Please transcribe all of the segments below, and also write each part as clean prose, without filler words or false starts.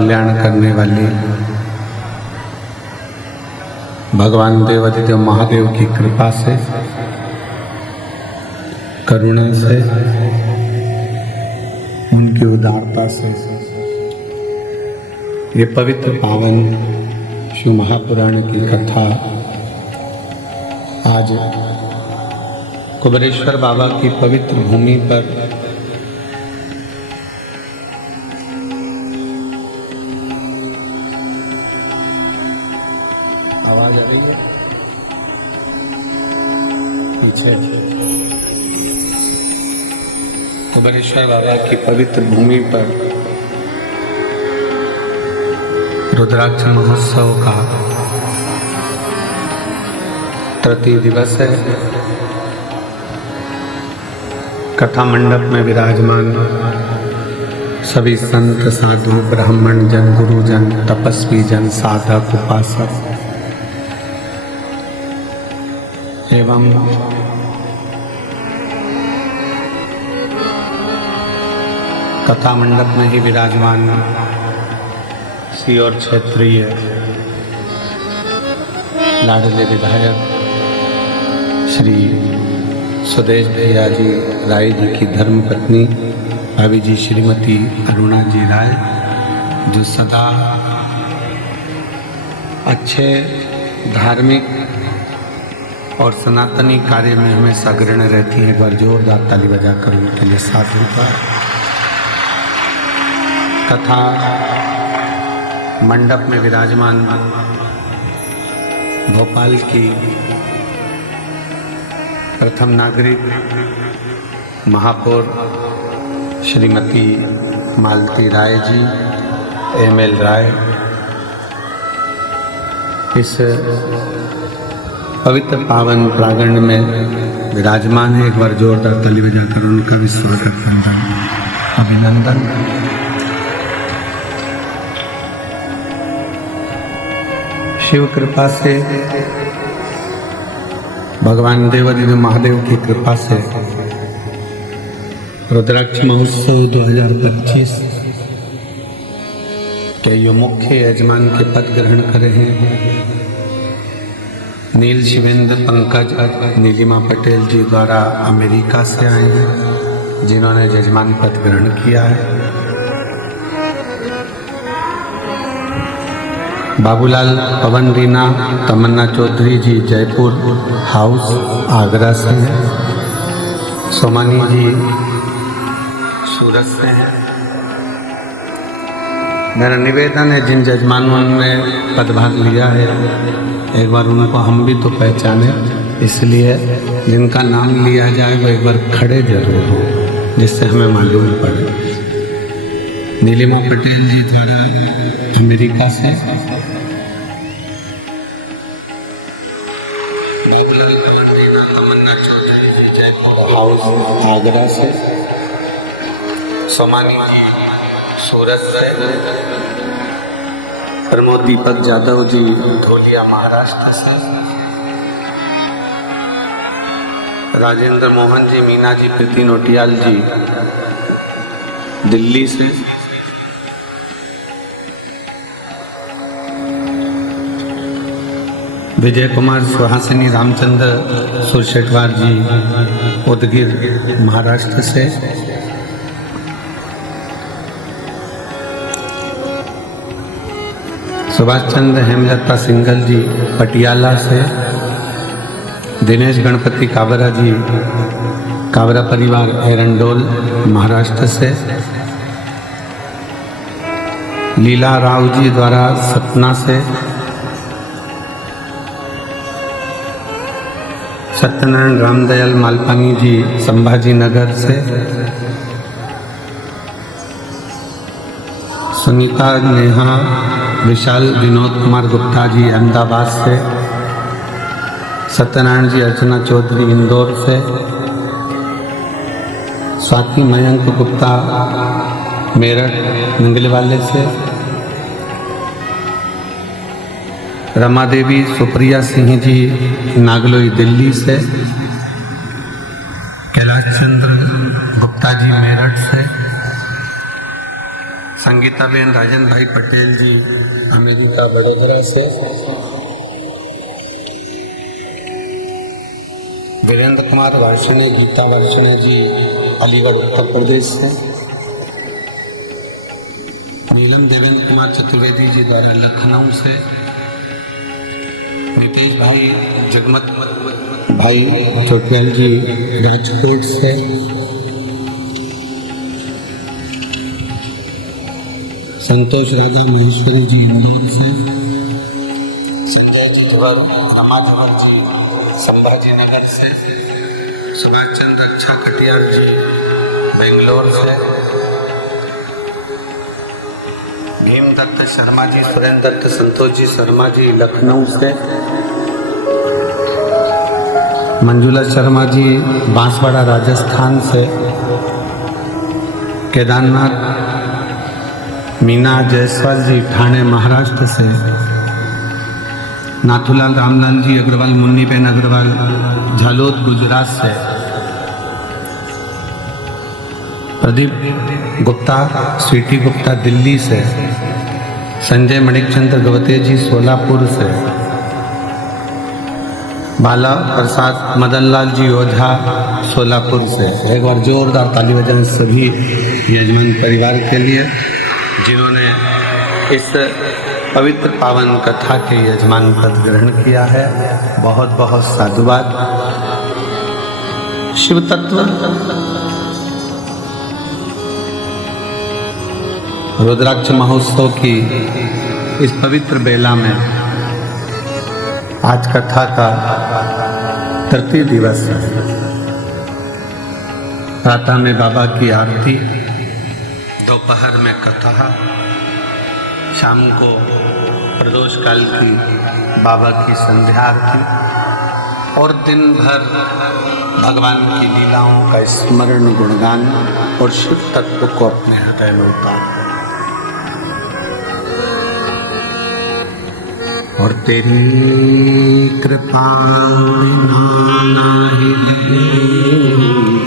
कल्याण करने वाली भगवान देवाधिदेव महादेव की कृपा से, करुणा से, उनकी उदारता से ये पवित्र पावन शिव महापुराण की कथा आज कुबेरेश्वर बाबा की पवित्र भूमि पर आवाज आ रही है पीछे। कुबेरेश्वर बाबा की पवित्र भूमि पर रुद्राक्ष महोत्सव का तृतीय दिवस है। कथा मंडप में विराजमान सभी संत साधु ब्राह्मण जन, गुरुजन, तपस्वी जन, साधक, उपासक एवं कथा मंडप में ही विराजमान सीहोर क्षेत्रीय लाडले विधायक श्री सुदेश भैया जी राय जी की धर्मपत्नी भाभी जी श्रीमती अरुणा जी राय, जो सदा अच्छे धार्मिक और सनातनी कार्य में हमेशा अग्रणी रहती है। एक बार जोरदार ताली बजाकर उनके लिए साधु का। तथा मंडप में विराजमान भोपाल की प्रथम नागरिक महापौर श्रीमती मालती राय जी, एमएल राय, इस पवित्र पावन प्रांगण में विराजमान है। एक बार जोरदार ताली बजाकर उनका भी स्वागत करना, अभिनंदन। शिव कृपा से, भगवान देवाधिदेव महादेव की कृपा से रुद्राक्ष महोत्सव 2025 के यो मुख्य यजमान के पद ग्रहण करे हैं नील शिवेंद्र पंकज नीलिमा पटेल जी द्वारा अमेरिका से आए हैं, जिन्होंने यजमान पद ग्रहण किया है। बाबूलाल पवन रीना तमन्ना चौधरी जी जयपुर हाउस आगरा से हैं। सोमानी जी सूरत से हैं। मेरा निवेदन है, जिन जजमानों ने पदभाग लिया है एक बार उनको हम भी तो पहचाने, इसलिए जिनका नाम लिया जाए वो एक बार खड़े जरूर हो, जिससे हमें मालूम पड़े। नीलिमा पटेल जी द्वारा अमेरिका से, बाबूलाल पवन रीना तमन्ना चौधरी जी जयपुर हाउस आगरा से, सोमानी जी सूरत से, प्रमोद दीपक जादव जी धोलिया महाराष्ट्र से, राजेंद्र मोहन जी, मीना जी, प्रीति नोटियाल जी दिल्ली से, विजय कुमार सुहासिनी रामचंद्र सुरशेटवार जी उदगीर महाराष्ट्र से, सुभाष चंद्र हेमलता सिंघल जी पटियाला से, दिनेश गणपति काबरा जी काबरा परिवार एरंडोल महाराष्ट्र से, लीला राव जी द्वारा सतना से, सत्यनारायण रामदयाल मालपानी जी संभाजी नगर से, सुनीता नेहा विशाल विनोद कुमार गुप्ता जी अहमदाबाद से, सत्यनारायण जी अर्चना चौधरी इंदौर से, स्वाति मयंक गुप्ता मेरठ नंगलवाले से, रमा देवी सुप्रिया सिंह जी नागलोई दिल्ली से, कैलाश चंद्र गुप्ता जी मेरठ से, संगीताबेन राजन भाई पटेल जी अमेरिका वडोदरा से, वीरेंद्र कुमार वर्षणे गीता वर्षणे जी अलीगढ़ उत्तर प्रदेश से, नीलम देवेंद्र कुमार चतुर्वेदी जी द्वारा लखनऊ से, नीतीश भाई जगमत भाई चौटियाल जी राजकोट से, संतोष राजा महेश्वरी जी इंदौर से, संजय जी धवर रमा धवर जी संभाजी नगर से, सुभाष चंद्र अच्छा कटियार जी बेंगलोर से, भीम दत्त शर्मा जी सुरेंद्र दत्त संतोष जी शर्मा जी लखनऊ से, मंजुला शर्मा जी बांसवाड़ा राजस्थान से, केदारनाथ मीना जायसवाल जी ठाणे महाराष्ट्र से, नाथूलाल रामलाल जी अग्रवाल मुन्नीबेन अग्रवाल झालोद गुजरात से, प्रदीप गुप्ता स्वीटी गुप्ता दिल्ली से, संजय मणिकचंद्र गवते जी सोलापुर से, बाला प्रसाद मदनलाल जी ओझा सोलापुर से। एक बार जोरदार ताली बजाएं सभी यजमान परिवार के लिए जिन्होंने इस पवित्र पावन कथा के यजमान पद ग्रहण किया है। बहुत बहुत साधुवाद। शिव तत्व रुद्राक्ष महोत्सव की इस पवित्र बेला में आज कथा का तृतीय दिवस है। प्रातः में बाबा की आरती, दोपहर में कथा, शाम को प्रदोष काल की बाबा की संध्या आरती और दिन भर भगवान की लीलाओं का स्मरण गुणगान और शिव तत्व को अपने हृदय में उतार और तेरी कृपा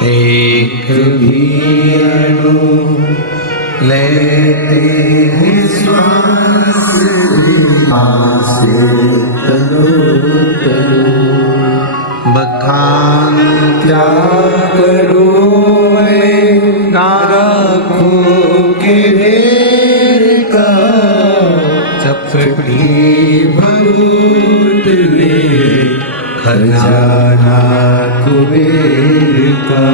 एक भी लेते हैं श्वास बखान क्या करूं मैं राखों के ढेर का चपटी भूत ले खजाना कुबेर का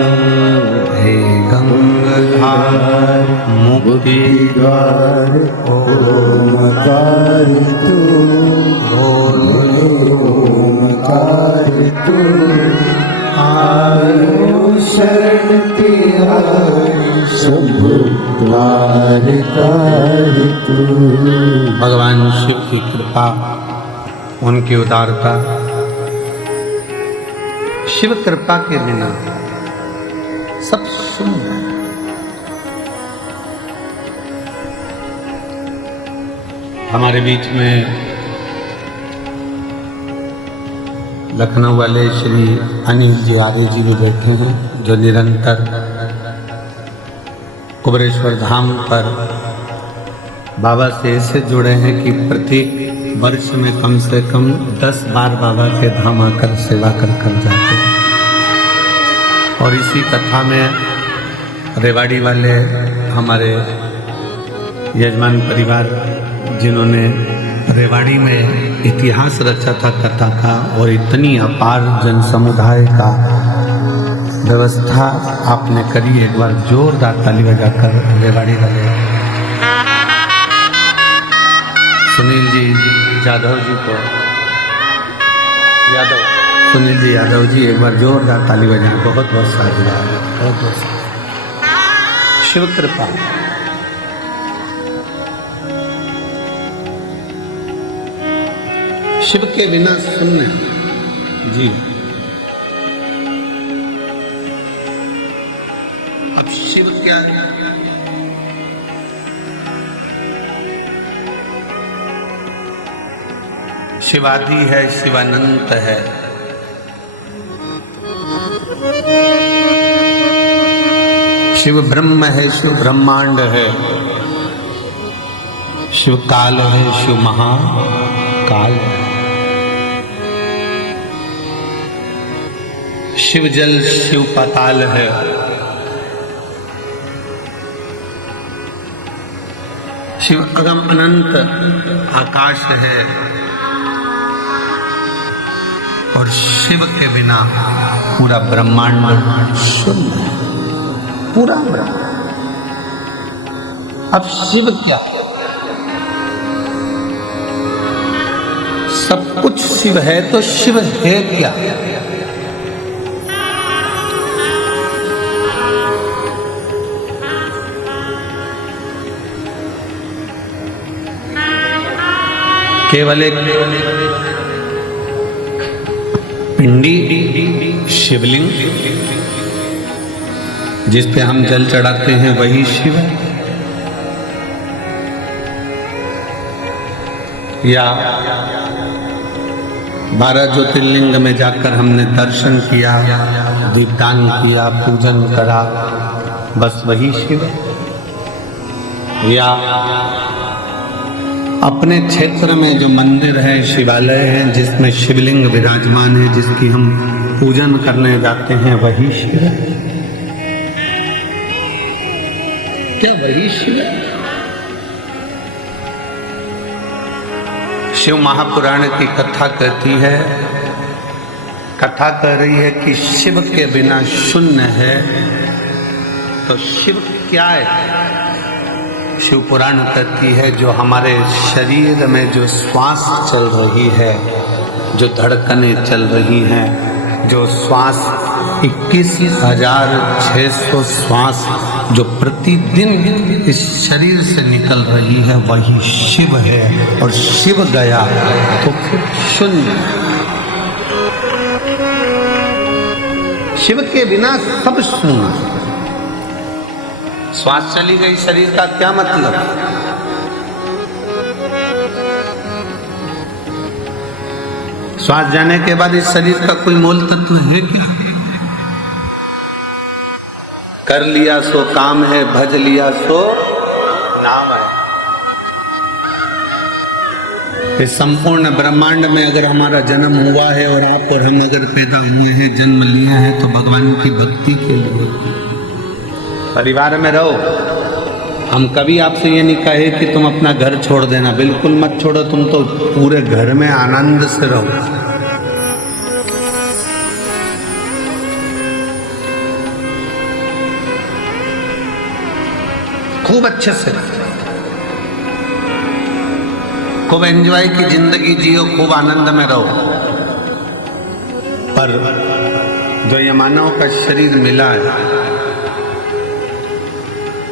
हे गंगाधार मुक्ति द्वार ओमकार तू ओमकार तू आयो शरण तेरा सब द्वार तू। भगवान शिव की कृपा, उनकी उदारता, शिव कृपा के बिना सब शून्य है। हमारे बीच में लखनऊ वाले श्री अनिल जी आर्य जी भी बैठे हैं, जो निरंतर कुबेरेश्वर धाम पर बाबा से ऐसे जुड़े हैं कि प्रत्येक वर्ष में कम से कम 10 बार बाबा के धाम आकर सेवा कर जाते हैं। और इसी कथा में रेवाड़ी वाले हमारे यजमान परिवार, जिन्होंने रेवाड़ी में इतिहास रचा था कथा का और इतनी अपार जन समुदाय का व्यवस्था आपने करी, एक बार जोरदार ताली बजाकर रेवाड़ी वाले सुनील जी यादव जी को, सुनील जी यादव जी एक बार जोरदार ताली बजाएं। बहुत बहुत साधुवाद, बहुत बहुत शिव कृपा। शिव के बिना शून्य जी। अब शिव क्या है? शिवादि है, शिवानंत है, शिव ब्रह्म है, शिव ब्रह्मांड है, शिव काल है, शिव महाकाल है। शिव जल शिव पाताल है। शिव अगम अनंत आकाश है और शिव के बिना पूरा ब्रह्मांड शून्य है, पूरा ब्रह्मांड। अब शिव क्या है? सब कुछ शिव है तो शिव है क्या? केवल एक पिंडी शिवलिंग जिस पे हम जल चढ़ाते हैं वही शिव है, या 12 ज्योतिर्लिंग में जाकर हमने दर्शन किया, दीपदान किया, पूजन करा, बस वही शिव है? या अपने क्षेत्र में जो मंदिर है, शिवालय है, जिसमें शिवलिंग विराजमान है, जिसकी हम पूजन करने जाते हैं, वही शिव है? क्या वही शिव है? शिव महापुराण की कथा कहती है, कथा कह रही है कि शिव के बिना शून्य है, तो शिव क्या है? शिव पुराण कहती है जो हमारे शरीर में जो श्वास चल रही है, जो धड़कनें चल रही हैं, जो श्वास 21,600 श्वास जो प्रतिदिन इस शरीर से निकल रही है, वही शिव है। और शिव गया तो फिर शून्य। शिव के बिना सब शून्य। श्वास चली गई शरीर का क्या मतलब? श्वास जाने के बाद इस शरीर का कोई मूल तत्व है क्या? कर लिया सो काम है, भज लिया सो नाम है। इस संपूर्ण ब्रह्मांड में अगर हमारा जन्म हुआ है और आप और हम अगर पैदा हुए हैं, जन्म लिया है, तो भगवान की भक्ति के लिए परिवार में रहो। हम कभी आपसे ये नहीं कहे कि तुम अपना घर छोड़ देना, बिल्कुल मत छोड़ो, तुम तो पूरे घर में आनंद से रहो। खूब अच्छे से, खूब एंजॉय की जिंदगी जियो, खूब आनंद में रहो। पर जो ये मानव का शरीर मिला है,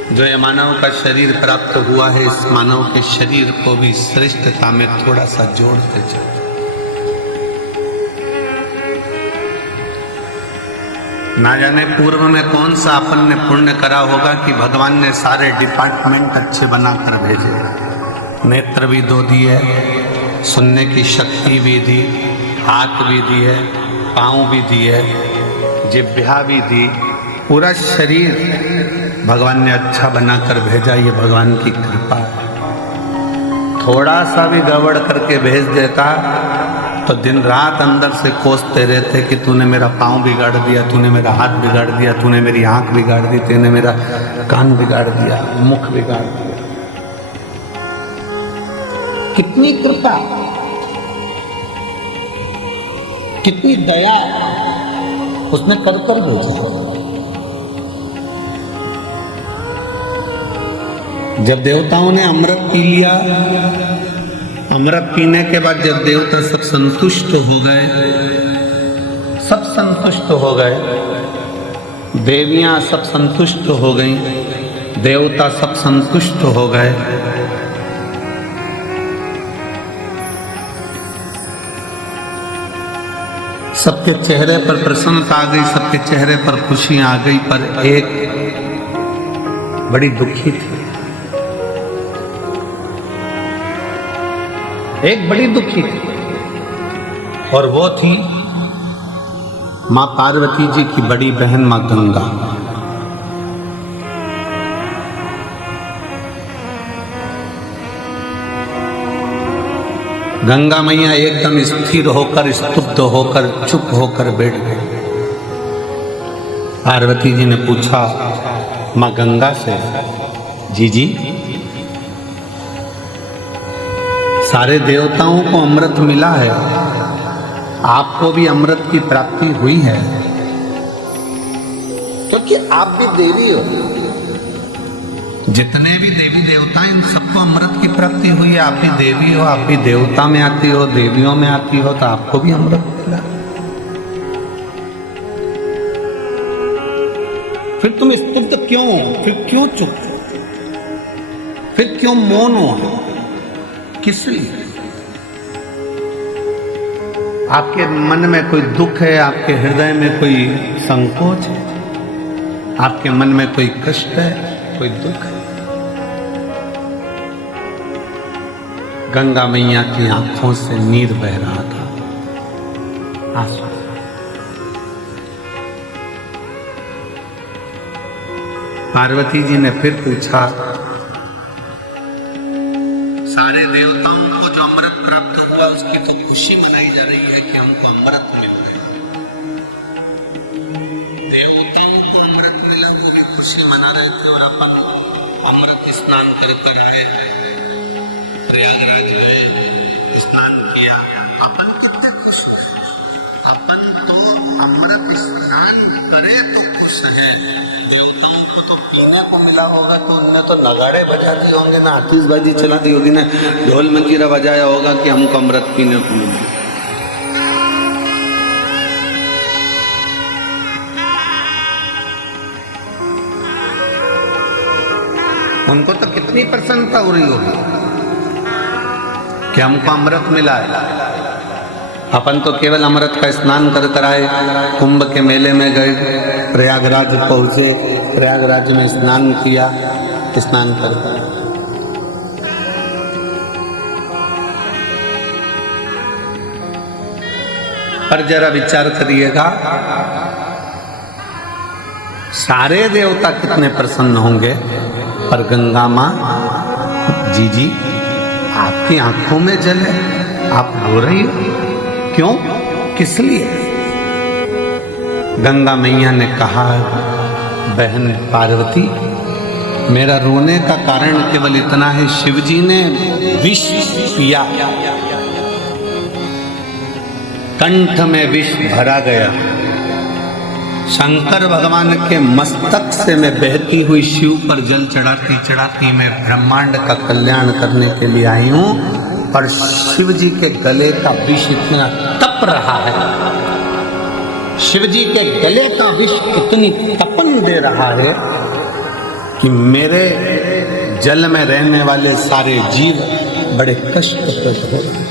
जो ये मानव का शरीर प्राप्त हुआ है, इस मानव के शरीर को भी श्रेष्ठता में थोड़ा सा जोड़ते जाओ। ना जाने पूर्व में कौन सा अपन ने पुण्य करा होगा कि भगवान ने सारे डिपार्टमेंट अच्छे बनाकर भेजे। नेत्र भी दो दिए, सुनने की शक्ति भी दी, हाथ भी दिए, पाँव भी दिए, जिह्वा भी दी, पूरा शरीर भगवान ने अच्छा बनाकर भेजा। ये भगवान की कृपा है। थोड़ा सा भी गड़बड़ करके भेज देता तो दिन रात अंदर से कोसते रहते कि तूने मेरा पाँव बिगाड़ दिया, तूने मेरा हाथ बिगाड़ दिया, तूने मेरी आंख बिगाड़ दी, तूने मेरा कान बिगाड़ दिया, मुख बिगाड़ दिया। कितनी कृपा, कितनी दया उसने कर भेजा। जब देवताओं ने अमृत पी लिया, अमृत पीने के बाद जब देवता सब संतुष्ट हो गए, सब संतुष्ट हो गए, देवियां सब संतुष्ट हो गईं, देवता सब संतुष्ट हो गए, सबके चेहरे पर प्रसन्नता आ गई, सबके चेहरे पर खुशी आ गई, पर एक बड़ी दुखी थी, एक बड़ी दुखी थी, और वो थी मां पार्वती जी की बड़ी बहन मां गंगा। गंगा मैया एकदम स्थिर होकर, स्तुब्ध होकर, चुप होकर बैठ गई। पार्वती जी ने पूछा माँ गंगा से, जी सारे देवताओं को अमृत मिला है, आपको भी अमृत की प्राप्ति हुई है, क्योंकि आप भी देवी हो। जितने भी देवी देवता इन सबको अमृत की प्राप्ति हुई है। आप भी देवी हो, आप भी देवता में आती हो, देवियों में आती हो, तो आपको भी अमृत मिला। फिर तुम स्तब्ध क्यों हो? फिर क्यों चुप? फिर क्यों मौन हो? किस लिए? आपके मन में कोई दुख है, आपके हृदय में कोई संकोच है, आपके मन में कोई कष्ट है, कोई दुख है? गंगा मैया की आंखों से नीर बह रहा था, आंसू। पार्वती जी ने फिर पूछा, सारे देवताओं को जो अमृत प्राप्त हुआ उसकी तो खुशी मनाई जा रही है कि हमको अमृत मिल रहा है। देवताओं को अमृत मिला, वो भी खुशी मना रहे थे, और अपन अमृत स्नान कर आए, प्रयागराज गए, स्नान किया, अपन कितने खुश हुए। अपन तो अमृत स्नान करे तो खुश है, देवताओं को तो पीने को मिला होगा तो उन्हें तो नगाड़े बजा दिए होंगे ना, आतिशबाजी चला दी होगी ना, ढोल मंजीरा बजाया होगा कि हमको अमृत पीने को मिला। उनको तो कितनी प्रसन्नता हो रही होगी कि हमको अमृत मिला है। अपन तो केवल अमृत का स्नान कर आए, कुंभ के मेले में गए, प्रयागराज पहुंचे, प्रयागराज में स्नान किया, स्नान कर पर जरा विचार करिएगा, सारे देवता कितने प्रसन्न होंगे, पर गंगा माँ, जी आपकी आंखों में जल है, आप रो रही हो, क्यों, किस लिए? गंगा मैया ने कहा, बहन पार्वती, मेरा रोने का कारण केवल इतना है, शिवजी ने विष पिया, कंठ में विष भरा गया। शंकर भगवान के मस्तक से मैं बहती हुई शिव पर जल चढ़ाती चढ़ाती मैं ब्रह्मांड का कल्याण करने के लिए आई हूं, पर शिव जी के गले का विष इतना तप रहा है, शिव जी के गले का विष इतनी तपन दे रहा है कि मेरे जल में रहने वाले सारे जीव बड़े कष्ट प्रद हो रहे हैं,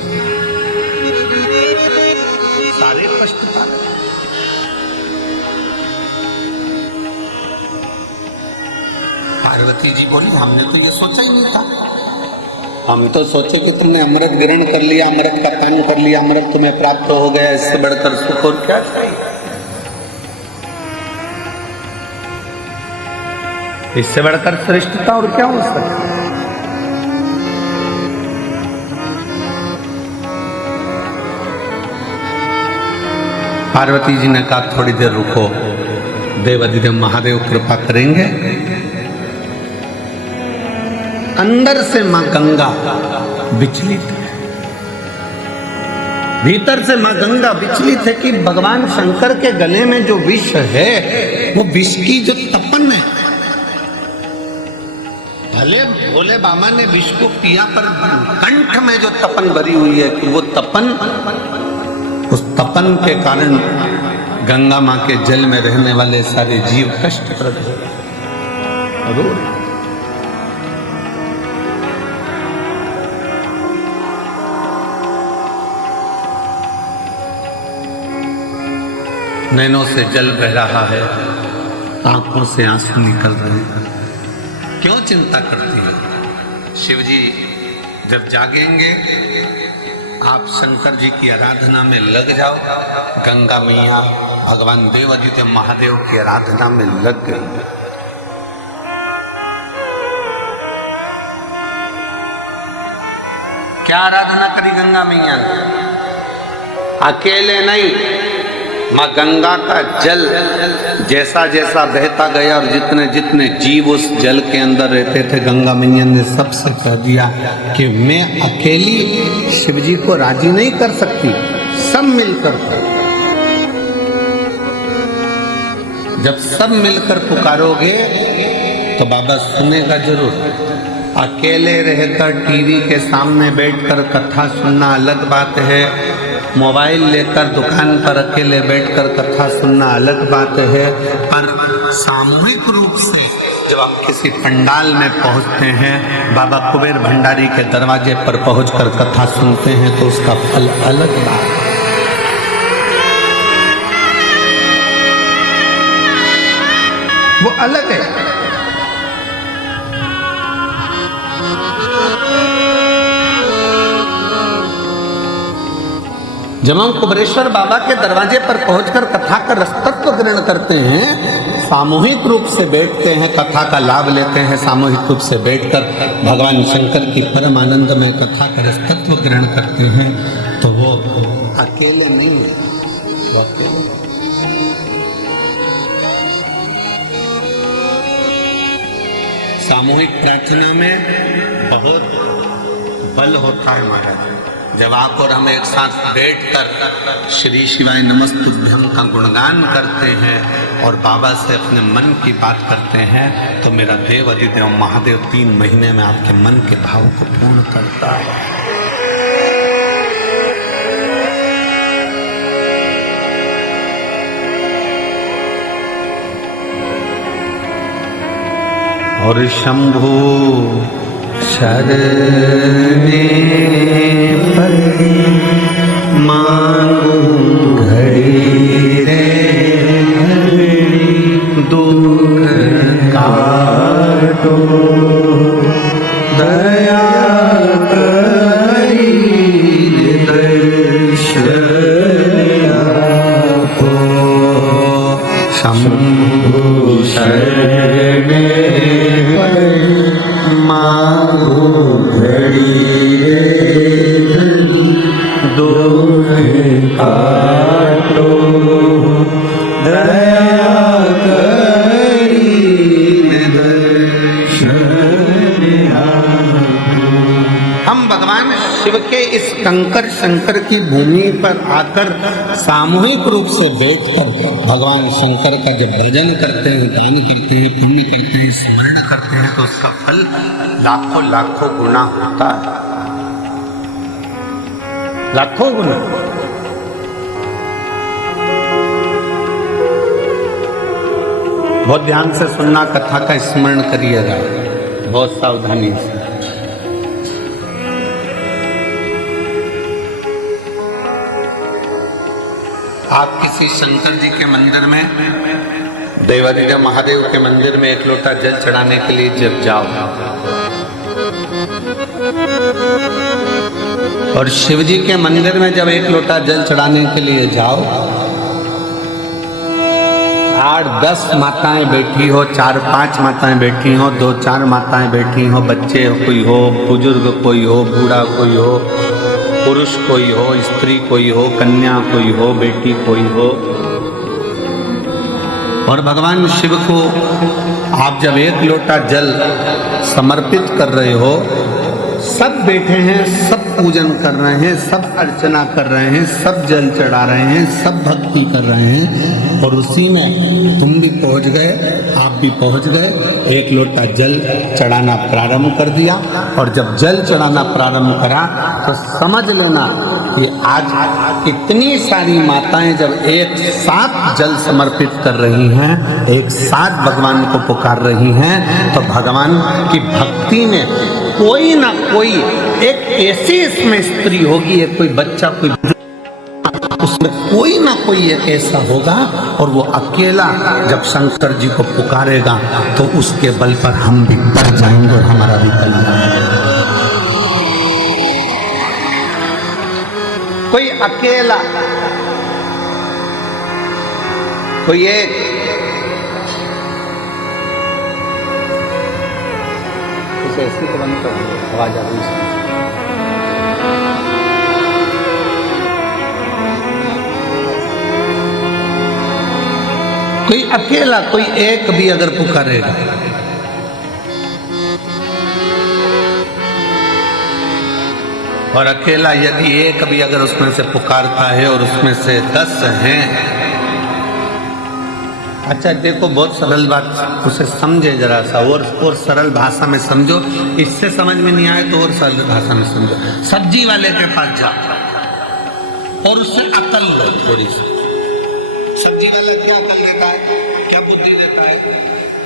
सारे कष्ट पा रहे हैं। पार्वती जी बोली, हमने तो ये सोचा ही नहीं था, हम तो सोचे कि तुमने अमृत ग्रहण कर लिया, अमृत का पान कर लिया, अमृत तुम्हें प्राप्त हो गया, इससे बढ़कर सुख और क्या चाहिए, इससे बढ़कर श्रेष्ठता और क्या हो सकता। पार्वती जी ने कहा, थोड़ी देर रुको, देवाधिदेव महादेव कृपा करेंगे। अंदर से मां गंगा विचलित है, भीतर से मां गंगा विचलित है कि भगवान शंकर के गले में जो विष है, वो विष की जो तपन है, भले भोले बाबा ने विष को पिया, पर कंठ में जो तपन भरी हुई है, कि वो तपन, उस तपन के कारण गंगा मां के जल में रहने वाले सारे जीव कष्टप्रद हो रहे। नैनों से जल बह रहा है, आंखों से आंसू निकल रहे हैं, क्यों चिंता करती है? शिव जी जब जागेंगे, आप शंकर जी की आराधना में लग जाओ। गंगा मैया भगवान देवाधिदेव महादेव की आराधना में लग गई। क्या आराधना करी गंगा मैया ने? अकेले नहीं, माँ गंगा का जल जैसा जैसा बहता गया और जितने जितने जीव उस जल के अंदर रहते थे, गंगा मैया ने सबसे कह दिया कि मैं अकेली शिव जी को राजी नहीं कर सकती, सब मिलकर। जब सब मिलकर पुकारोगे तो बाबा सुनेगा जरूर। अकेले रहकर टीवी के सामने बैठकर कथा सुनना अलग बात है, मोबाइल लेकर दुकान पर अकेले बैठकर कथा सुनना अलग बात है, पर सामूहिक रूप से जब आप किसी पंडाल में पहुंचते हैं, बाबा कुबेर भंडारी के दरवाजे पर पहुंचकर कथा सुनते हैं, तो उसका फल अलग बात है। वो अलग है। जब हम कुबेरेश्वर बाबा के दरवाजे पर पहुंचकर कथा का रसतत्व ग्रहण करते हैं, सामूहिक रूप से बैठते हैं, कथा का लाभ लेते हैं, सामूहिक रूप से बैठकर भगवान शंकर की परम आनंद में कथा का रसतत्व ग्रहण करते हैं, तो वो अकेले नहीं है। सामूहिक प्रार्थना में बहुत बल होता है महाराज। जब आप और हम एक साथ बैठकर श्री शिवाय नमस्तुभ्यं का गुणगान करते हैं और बाबा से अपने मन की बात करते हैं, तो मेरा देव अधिदेव महादेव 3 महीने में आपके मन के भाव को पूर्ण करता है। और शंभु शरणे पड़े मांगू घड़ी रे घड़ी, दुख काटो दया करी दर्शन आपो। शंभु शरणे मांगो घड़ी रे घड़ी, दुख काटो दया करी दर्शन आपो। हम भगवान शिव के इस कंकर शंकर की भूमि पर आकर सामूहिक रूप से बैठकर भगवान शंकर का जब भजन करते हैं, दान करते हैं, पुण्य करते हैं, स्मरण करते हैं, तो उसका फल लाखों लाखों गुना होता है, लाखों गुना। बहुत ध्यान से सुनना, कथा का स्मरण करिएगा बहुत सावधानी से। आप किसी शंकर जी के मंदिर में, देवाधिदेव महादेव के मंदिर में एक लोटा जल चढ़ाने के लिए जब जाओ और शिव जी के मंदिर में जब एक लोटा जल चढ़ाने के लिए जाओ, 8-10 माताएं बैठी हो, 4-5 माताएं बैठी हो, 2-4 माताएं बैठी हो, बच्चे कोई हो, बुजुर्ग कोई हो, बूढ़ा कोई हो, पुरुष कोई हो, स्त्री कोई हो, कन्या कोई हो, बेटी कोई हो, और भगवान शिव को आप जब एक लोटा जल समर्पित कर रहे हो, सब बैठे हैं, सब पूजन कर रहे हैं, सब अर्चना कर रहे हैं, सब जल चढ़ा रहे हैं, सब भक्ति कर रहे हैं, और उसी में तुम भी पहुंच गए, आप भी पहुंच गए, एक लोटा जल चढ़ाना प्रारंभ कर दिया। और जब जल चढ़ाना प्रारंभ करा तो समझ लेना कि आज इतनी सारी माताएं जब एक साथ जल समर्पित कर रही हैं, एक साथ भगवान को पुकार रही हैं, तो भगवान की भक्ति में कोई ना कोई एक ऐसी इसमें स्त्री होगी, एक कोई बच्चा, कोई उसमें कोई ना कोई एक ऐसा होगा, और वो अकेला जब शंकर जी को पुकारेगा तो उसके बल पर हम भी बढ़ जाएंगे और हमारा भी कल्याण। कोई अकेला, कोई एक, ऐसी तो बंद कर, आवाज आ रही है। कोई अकेला, कोई एक भी अगर पुकारेगा, और अकेला यदि एक भी अगर उसमें से पुकारता है और उसमें से 10 हैं, अच्छा देखो बहुत सरल बात, उसे समझे जरा सा, और सरल भाषा में समझो। इससे समझ में नहीं आए तो और सरल भाषा में समझो। सब्जी वाले के पास जा और उससे अकल लो थोड़ी सी। सब्जी वाला क्या अकल देता है, क्या बुद्धि देता है?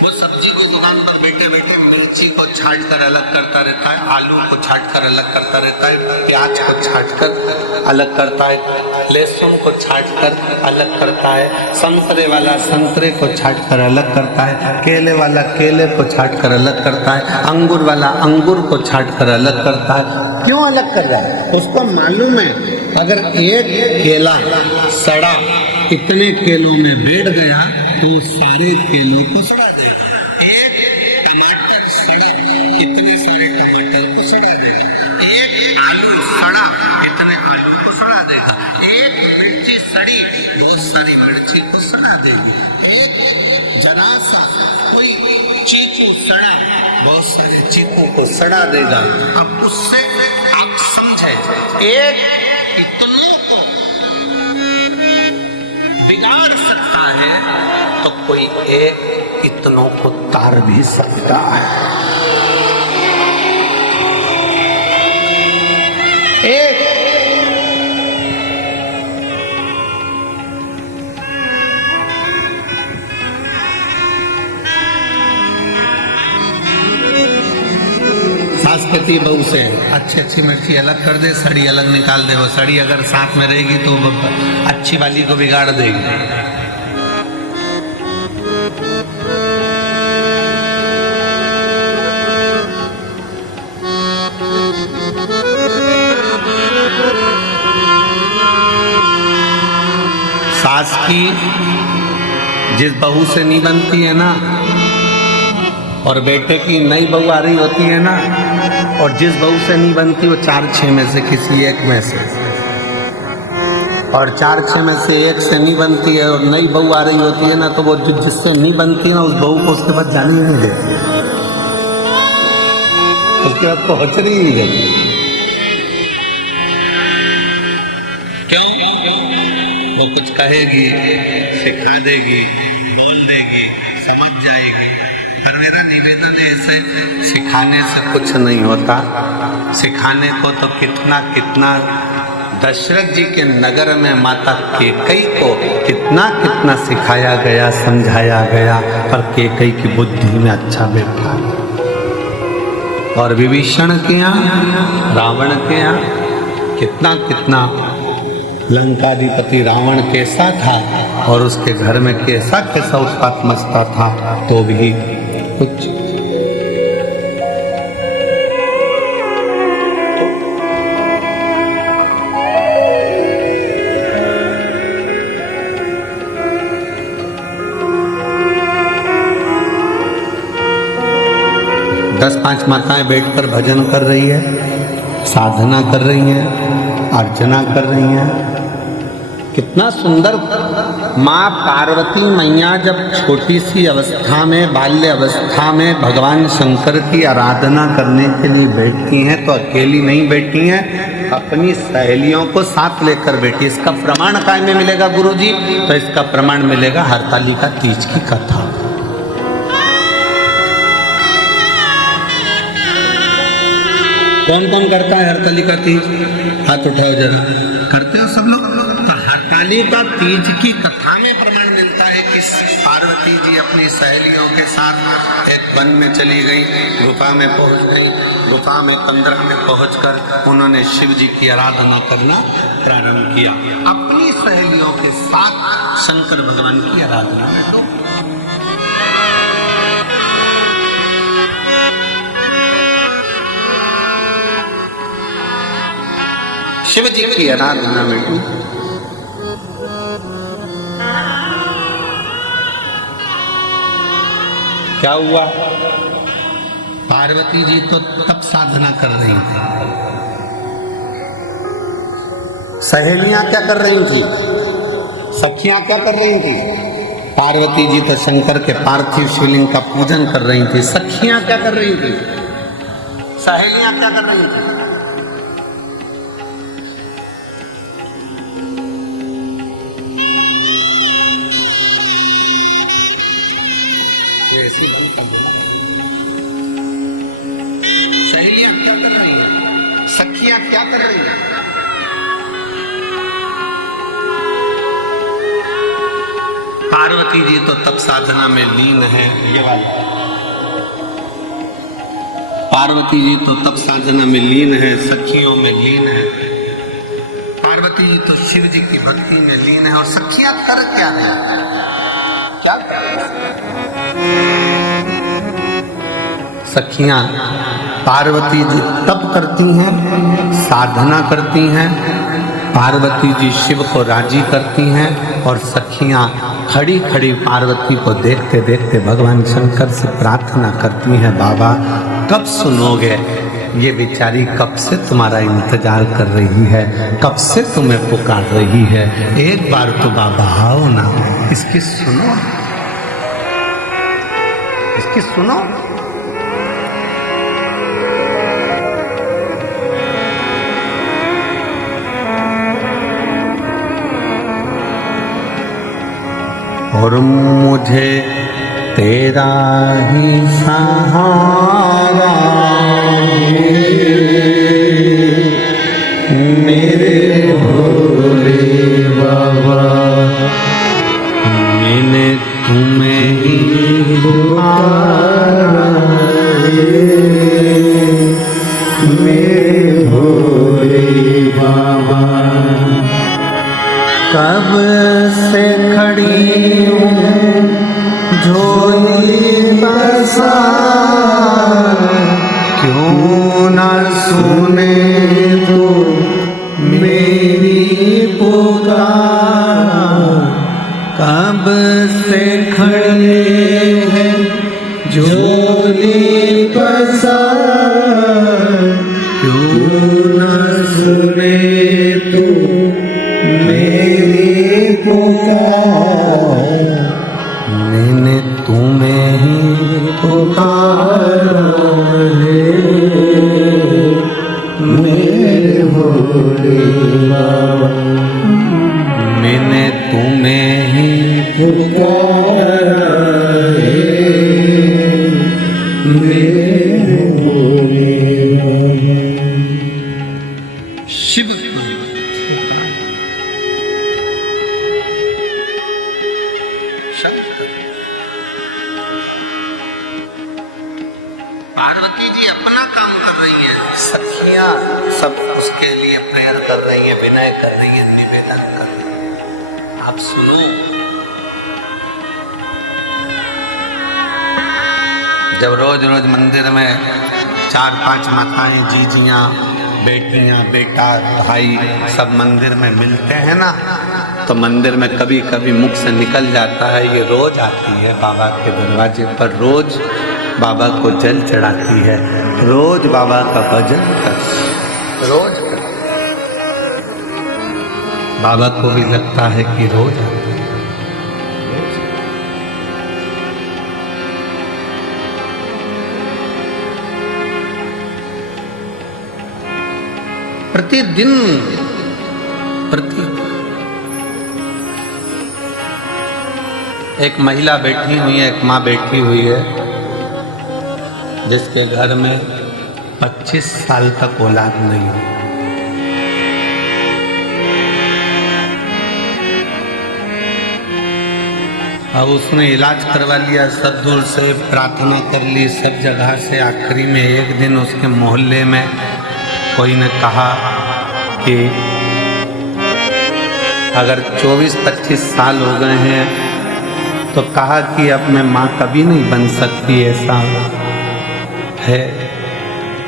वो सब्जी को दुकान पर बैठे बैठे मिर्ची को छाट कर अलग करता रहता है, आलू को छाट कर अलग करता रहता है, प्याज को छाट कर अलग करता है, लहसुन को छाट कर अलग करता है, संतरे वाला संतरे को छाट कर अलग करता है, केले वाला केले को छाट कर अलग करता है, अंगूर वाला अंगूर को छाट कर अलग करता है। क्यों अलग कर रहा है? उसको मालूम है अगर एक केला सड़ा इतने केलों में बैठ गया तो सारे केलों को सड़ा देगा। एक टमाटर सड़ा इतने सारे टमाटर को सड़ा देगा। एक आलू सड़ा इतने आलू को सड़ा देगा। एक मिर्ची सड़ी बहुत सारी मिर्ची को सड़ा देगी। एक जरा सा कोई चीकू सड़ा बहुत सारे चीकू को सड़ा देगा। अब उससे आप समझे, एक इतनों को बिगाड़ सकता है तो कोई एक इतनों को तार भी सकता है। एक सास कहती है बहू से अच्छी अच्छी मिर्ची अलग कर दे, सड़ी अलग निकाल दे। वो सड़ी अगर साथ में रहेगी तो अच्छी वाली को बिगाड़ देगी। सास की जिस बहू से नहीं बनती है ना, और बेटे की नई बहू आ रही होती है ना, और जिस बहू से नहीं बनती वो 4-6 में से किसी एक में से, और 4-6 में से एक से नहीं बनती है और नई बहू आ रही होती है ना, तो वो जिससे नहीं बनती है ना उस बहू को उसके बाद जाने ही नहीं देती, उसके बाद पहुंचनी ही नहीं देती। क्यों? वो कुछ कहेगी, सिखा देगी, बोल देगी, समझ जाएगी। पर मेरा निवेदन है, ऐसे सिखाने से कुछ नहीं होता। सिखाने को तो कितना कितना दशरथ जी के नगर में माता कैकई को कितना कितना सिखाया गया, समझाया गया, पर कैकई की बुद्धि में अच्छा बैठा। और विभीषण के यहाँ, रावण के यहाँ कितना कितना लंकाधिपति रावण कैसा था और उसके घर में कैसा कैसा उत्पात मचता था, तो भी कुछ। दस 5 माताएं बैठकर भजन कर रही है, साधना कर रही हैं, अर्चना कर रही हैं। कितना सुंदर। माँ पार्वती मैया जब छोटी सी अवस्था में, बाल्य अवस्था में भगवान शंकर की आराधना करने के लिए बैठती हैं तो अकेली नहीं बैठी हैं, अपनी सहेलियों को साथ लेकर बैठी। इसका प्रमाण काय में मिलेगा गुरुजी? तो इसका प्रमाण मिलेगा हरतालिका तीज की कथा। कौन कौन करता है हरतालिका तीज? हाथ उठाओ जरा। करते हो सब लोग? हरतालिका तीज की कथा में प्रमाण मिलता है कि पार्वती जी अपनी सहेलियों के साथ एक वन में चली गई, गुफा में पहुंच गई। गुफा में कंदरा में पहुंचकर उन्होंने शिव जी की आराधना करना प्रारंभ किया, अपनी सहेलियों के साथ शंकर भगवान की आराधना में। तो शिव जी की आराधना में क्या हुआ? पार्वती जी तो तब साधना कर रही थी, सहेलियां क्या कर रही थी, सखियां क्या कर रही थी? पार्वती जी तो शंकर के पार्थिव शिवलिंग का पूजन कर रही थी। सखियां क्या कर रही थी? सहेलियां क्या कर रही थी? सहेलियां क्या कर रही हैं? सखियां क्या कर रही हैं? पार्वती जी तो तप साधना में लीन है। ये वाला पार्वती जी तो तप साधना में लीन है, सखियों में लीन है। पार्वती जी तो शिव जी की भक्ति में लीन है। और सखियां कर क्या है? क्या कर रही हैं? सखियां पार्वती जी तप करती हैं, साधना करती हैं। पार्वती जी शिव को राजी करती हैं और सखियां खड़ी खड़ी पार्वती को देखते देखते भगवान शंकर से प्रार्थना करती हैं, बाबा कब सुनोगे? ये बेचारी कब से तुम्हारा इंतजार कर रही है, कब से तुम्हें पुकार रही है। एक बार तो बाबा आओ ना, इसकी सुनो, इसकी सुनो। और मुझे तेरा ही सहारा मेरे भोले बाबा, मैंने तुम्हें ही पुकारा मेरे भोले बाबा। कब से खड़ी हूँ झोली बसा, क्यों न सुने तो मेरी पुकार। कब से खड़े हैं झोली बसा, क्यों न सुने तो मेरी पुकार। मैंने तुम्हें ही पुकारा है मेरे भोले बाबा, मैंने तुम्हें ही पुकारा है मेरे भोले बाबा। शिव पार्वती जी अपना काम कर रही हैं, सखियां सब उसके लिए प्रेयर कर रही हैं, विनय कर रही हैं, निवेदन कर रही हैं। आप सुनो, जब रोज रोज मंदिर में 4-5 माताएं, जीजियां, बेटियां, बेटा, भाई सब मंदिर में मिलते हैं ना, तो मंदिर में कभी कभी मुख से निकल जाता है, ये रोज आती है बाबा के दरवाजे पर, रोज बाबा को जल चढ़ाती है, रोज बाबा का भजन कर, रोज बाबा को भी लगता है कि रोज आती है। प्रतिदिन एक महिला बैठी हुई है, एक माँ बैठी हुई है, जिसके घर में 25 साल तक औलाद नहीं हुई। अब उसने इलाज करवा लिया, सब दूर से प्रार्थना कर ली, सब जगह से। आखिरी में एक दिन उसके मोहल्ले में कोई ने कहा कि अगर 24-25 साल हो गए हैं तो कहा कि अब मैं माँ कभी नहीं बन सकती, ऐसा है।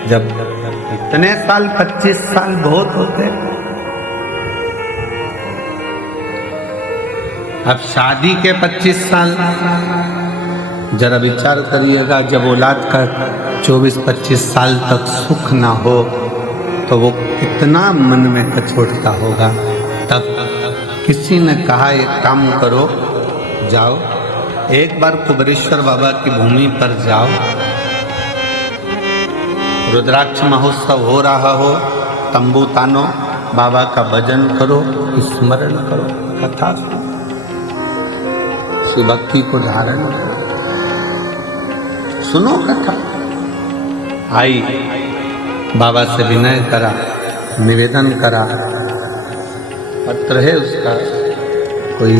जब इतने साल 25 साल बहुत होते, अब शादी के 25 साल, जरा विचार करिएगा, जब औलाद का 24-25 साल तक सुख ना हो तो वो कितना मन में कचोटता होगा। तब किसी ने कहा एक काम करो, जाओ एक बार कुबेरेश्वर बाबा की भूमि पर जाओ, रुद्राक्ष महोत्सव हो रहा हो, तंबू तानो, बाबा का भजन करो, स्मरण करो, कथा शिवभक्ति को धारण करो, सुनो कथा। आई बाबा से विनय करा, निवेदन करा, पत्र है उसका कोई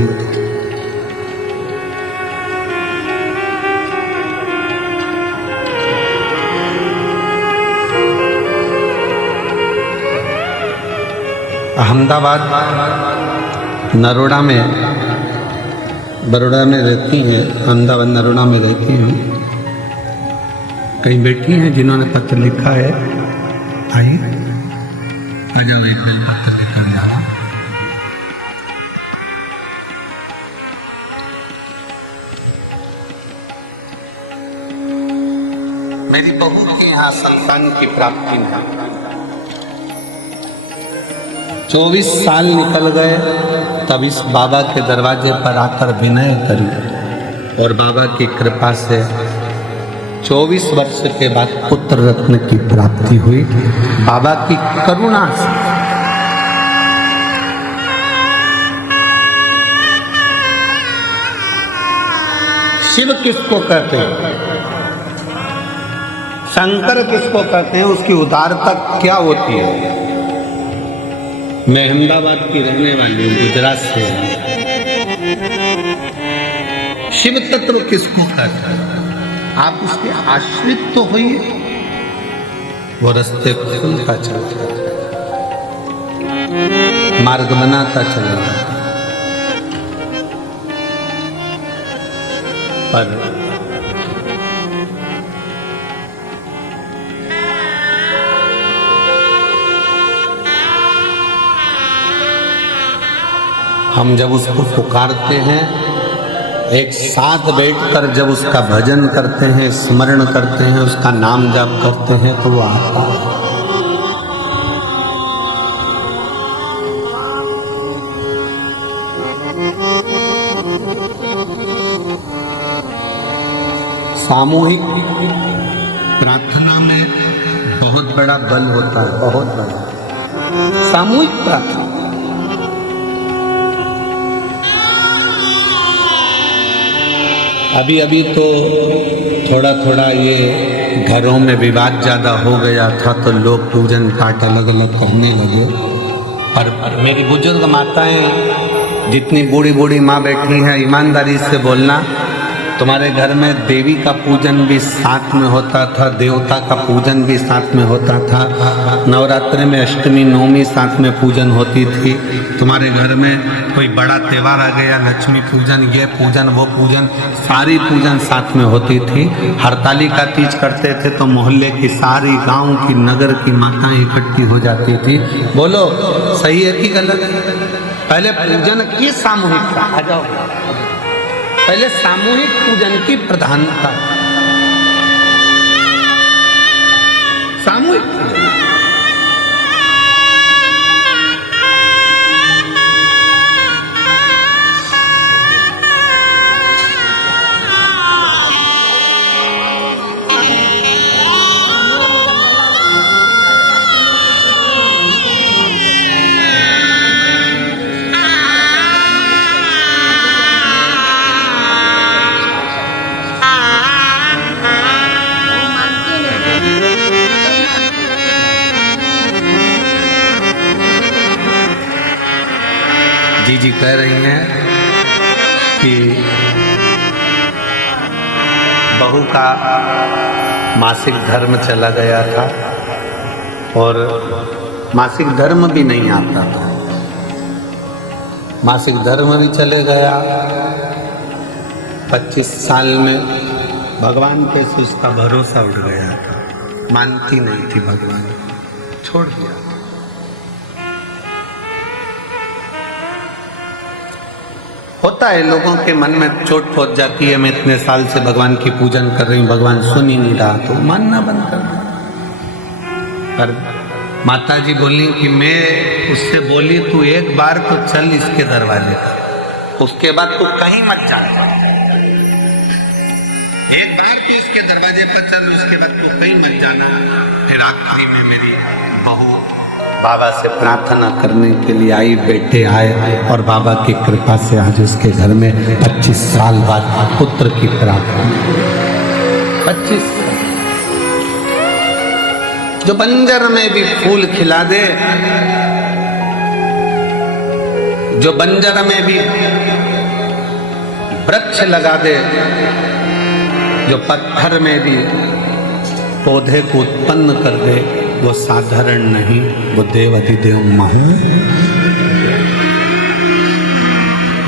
अहमदाबाद नरोड़ा में, बड़ौदा में रहती हैं, अहमदाबाद नरोड़ा में रहती हैं, कहीं बैठी हैं जिन्होंने पत्र लिखा है। आइए आ जाओ, एक मिनट पत्र लिखकर जाओ। मेरी बहू की यहाँ संतान की प्राप्ति में 24 साल निकल गए, तब इस बाबा के दरवाजे पर आकर विनय करी और बाबा की कृपा से 24 वर्ष के बाद पुत्र रत्न की प्राप्ति हुई, बाबा की करुणा से। शिव किसको कहते हैं, शंकर किसको कहते हैं, उसकी उदारता क्या होती है। मैं अहमदाबाद की रहने वाली हूँ, गुजरात से। शिव तत्व किसको कहते हैं, आप उसके आश्रित तो होइए, वो रास्ते खुलता चलता, मार्ग बनाता चलेगा। पर हम जब उसको पुकारते हैं, एक साथ बैठकर जब उसका भजन करते हैं, स्मरण करते हैं, उसका नाम जाप करते हैं, तो वो आता है। सामूहिक प्रार्थना में बहुत बड़ा बल होता है, बहुत बड़ा सामूहिक प्रार्थना। अभी अभी तो थोड़ा थोड़ा ये घरों में विवाद ज़्यादा हो गया था, तो लोग पूजन पाठ अलग अलग करने लगे। पर मेरी बुजुर्ग माताएं, जितनी बूढ़ी बूढ़ी माँ बैठी हैं, ईमानदारी से बोलना, तुम्हारे घर में देवी का पूजन भी साथ में होता था, देवता का पूजन भी साथ में होता था, नवरात्रि में अष्टमी नवमी साथ में पूजन होती थी। तुम्हारे घर में कोई बड़ा त्यौहार आ गया, लक्ष्मी पूजन, ये पूजन, वो पूजन, सारी पूजन साथ में होती थी। हरतालिका तीज करते थे तो मोहल्ले की सारी, गांव की, नगर की माताएं इकट्ठी हो जाती थी। बोलो सही है कि गलत? पहले पूजन की सामूहिकता, आ जाओ, पहले सामूहिक पूजन की प्रधानता, सामूहिक पूजन। जी कह रही हैं कि बहू का मासिक धर्म चला गया था और मासिक धर्म भी नहीं आता था, मासिक धर्म भी चले गया। 25 साल में भगवान पे से उसका भरोसा उठ गया था, मानती नहीं थी भगवान, छोड़ दिया। होता है, लोगों के मन में चोट पहुंच जाती है, मैं इतने साल से भगवान की पूजन कर रही हूँ, भगवान सुन ही नहीं रहा, तो मानना बंद कर दिया। पर माता जी बोली कि मैं उससे बोली तू एक बार तो चल इसके दरवाजे पर, उसके बाद तू कहीं मत जा, एक बार तो इसके दरवाजे पर चल, उसके बाद तो कहीं मत जाना। फिर आखिरी में मेरी बहू बाबा से प्रार्थना करने के लिए आई, बेटे आए और बाबा की कृपा से आज उसके घर में 25 साल बाद पुत्र की प्रार्थना। 25 जो बंजर में भी फूल खिला दे, जो बंजर में भी वृक्ष लगा दे, जो पत्थर में भी पौधे को उत्पन्न कर दे, वो साधारण नहीं, वो देव अधिदेव महू।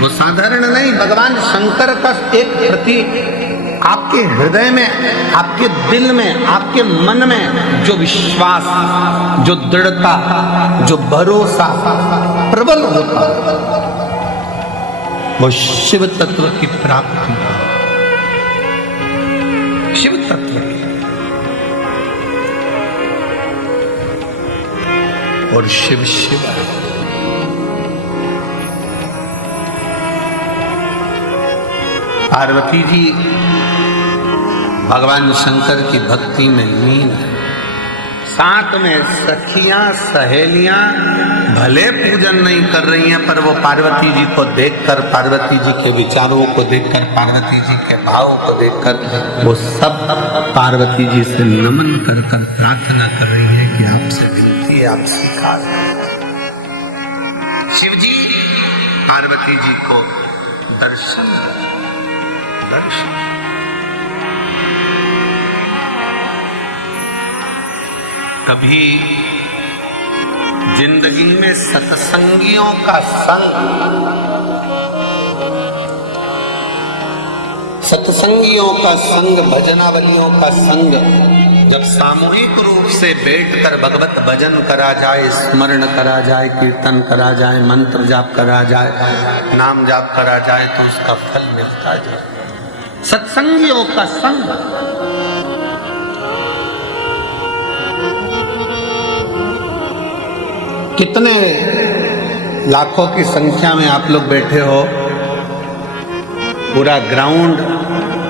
वो साधारण नहीं, भगवान शंकर का एक प्रतीक आपके हृदय में, आपके दिल में, आपके मन में जो विश्वास, जो दृढ़ता, जो भरोसा प्रबल होता, वो शिव तत्व की प्राप्ति, शिव तत्व की। और शिव शिव पार्वती जी भगवान शंकर की भक्ति में लीन है। साथ में सखियां सहेलियां भले पूजन नहीं कर रही हैं, पर वो पार्वती जी को देखकर, पार्वती जी के विचारों को देखकर, पार्वती जी के भाव को देखकर वो सब पार्वती जी से नमन कर कर प्रार्थना कर रही है कि आपसे विनती है, आप स्वीकार करें। शिव जी पार्वती जी को दर्शन दर्शन कभी जिंदगी में सत्संगियों का संग, सत्संगियों का संग, भजनावलियों का संग, जब सामूहिक रूप से बैठकर भगवत भजन करा जाए, स्मरण करा जाए, कीर्तन करा जाए, मंत्र जाप करा जाए, नाम जाप करा जाए, तो उसका फल मिलता जाए। सत्संगियों का संग, कितने लाखों की संख्या में आप लोग बैठे हो, पूरा ग्राउंड,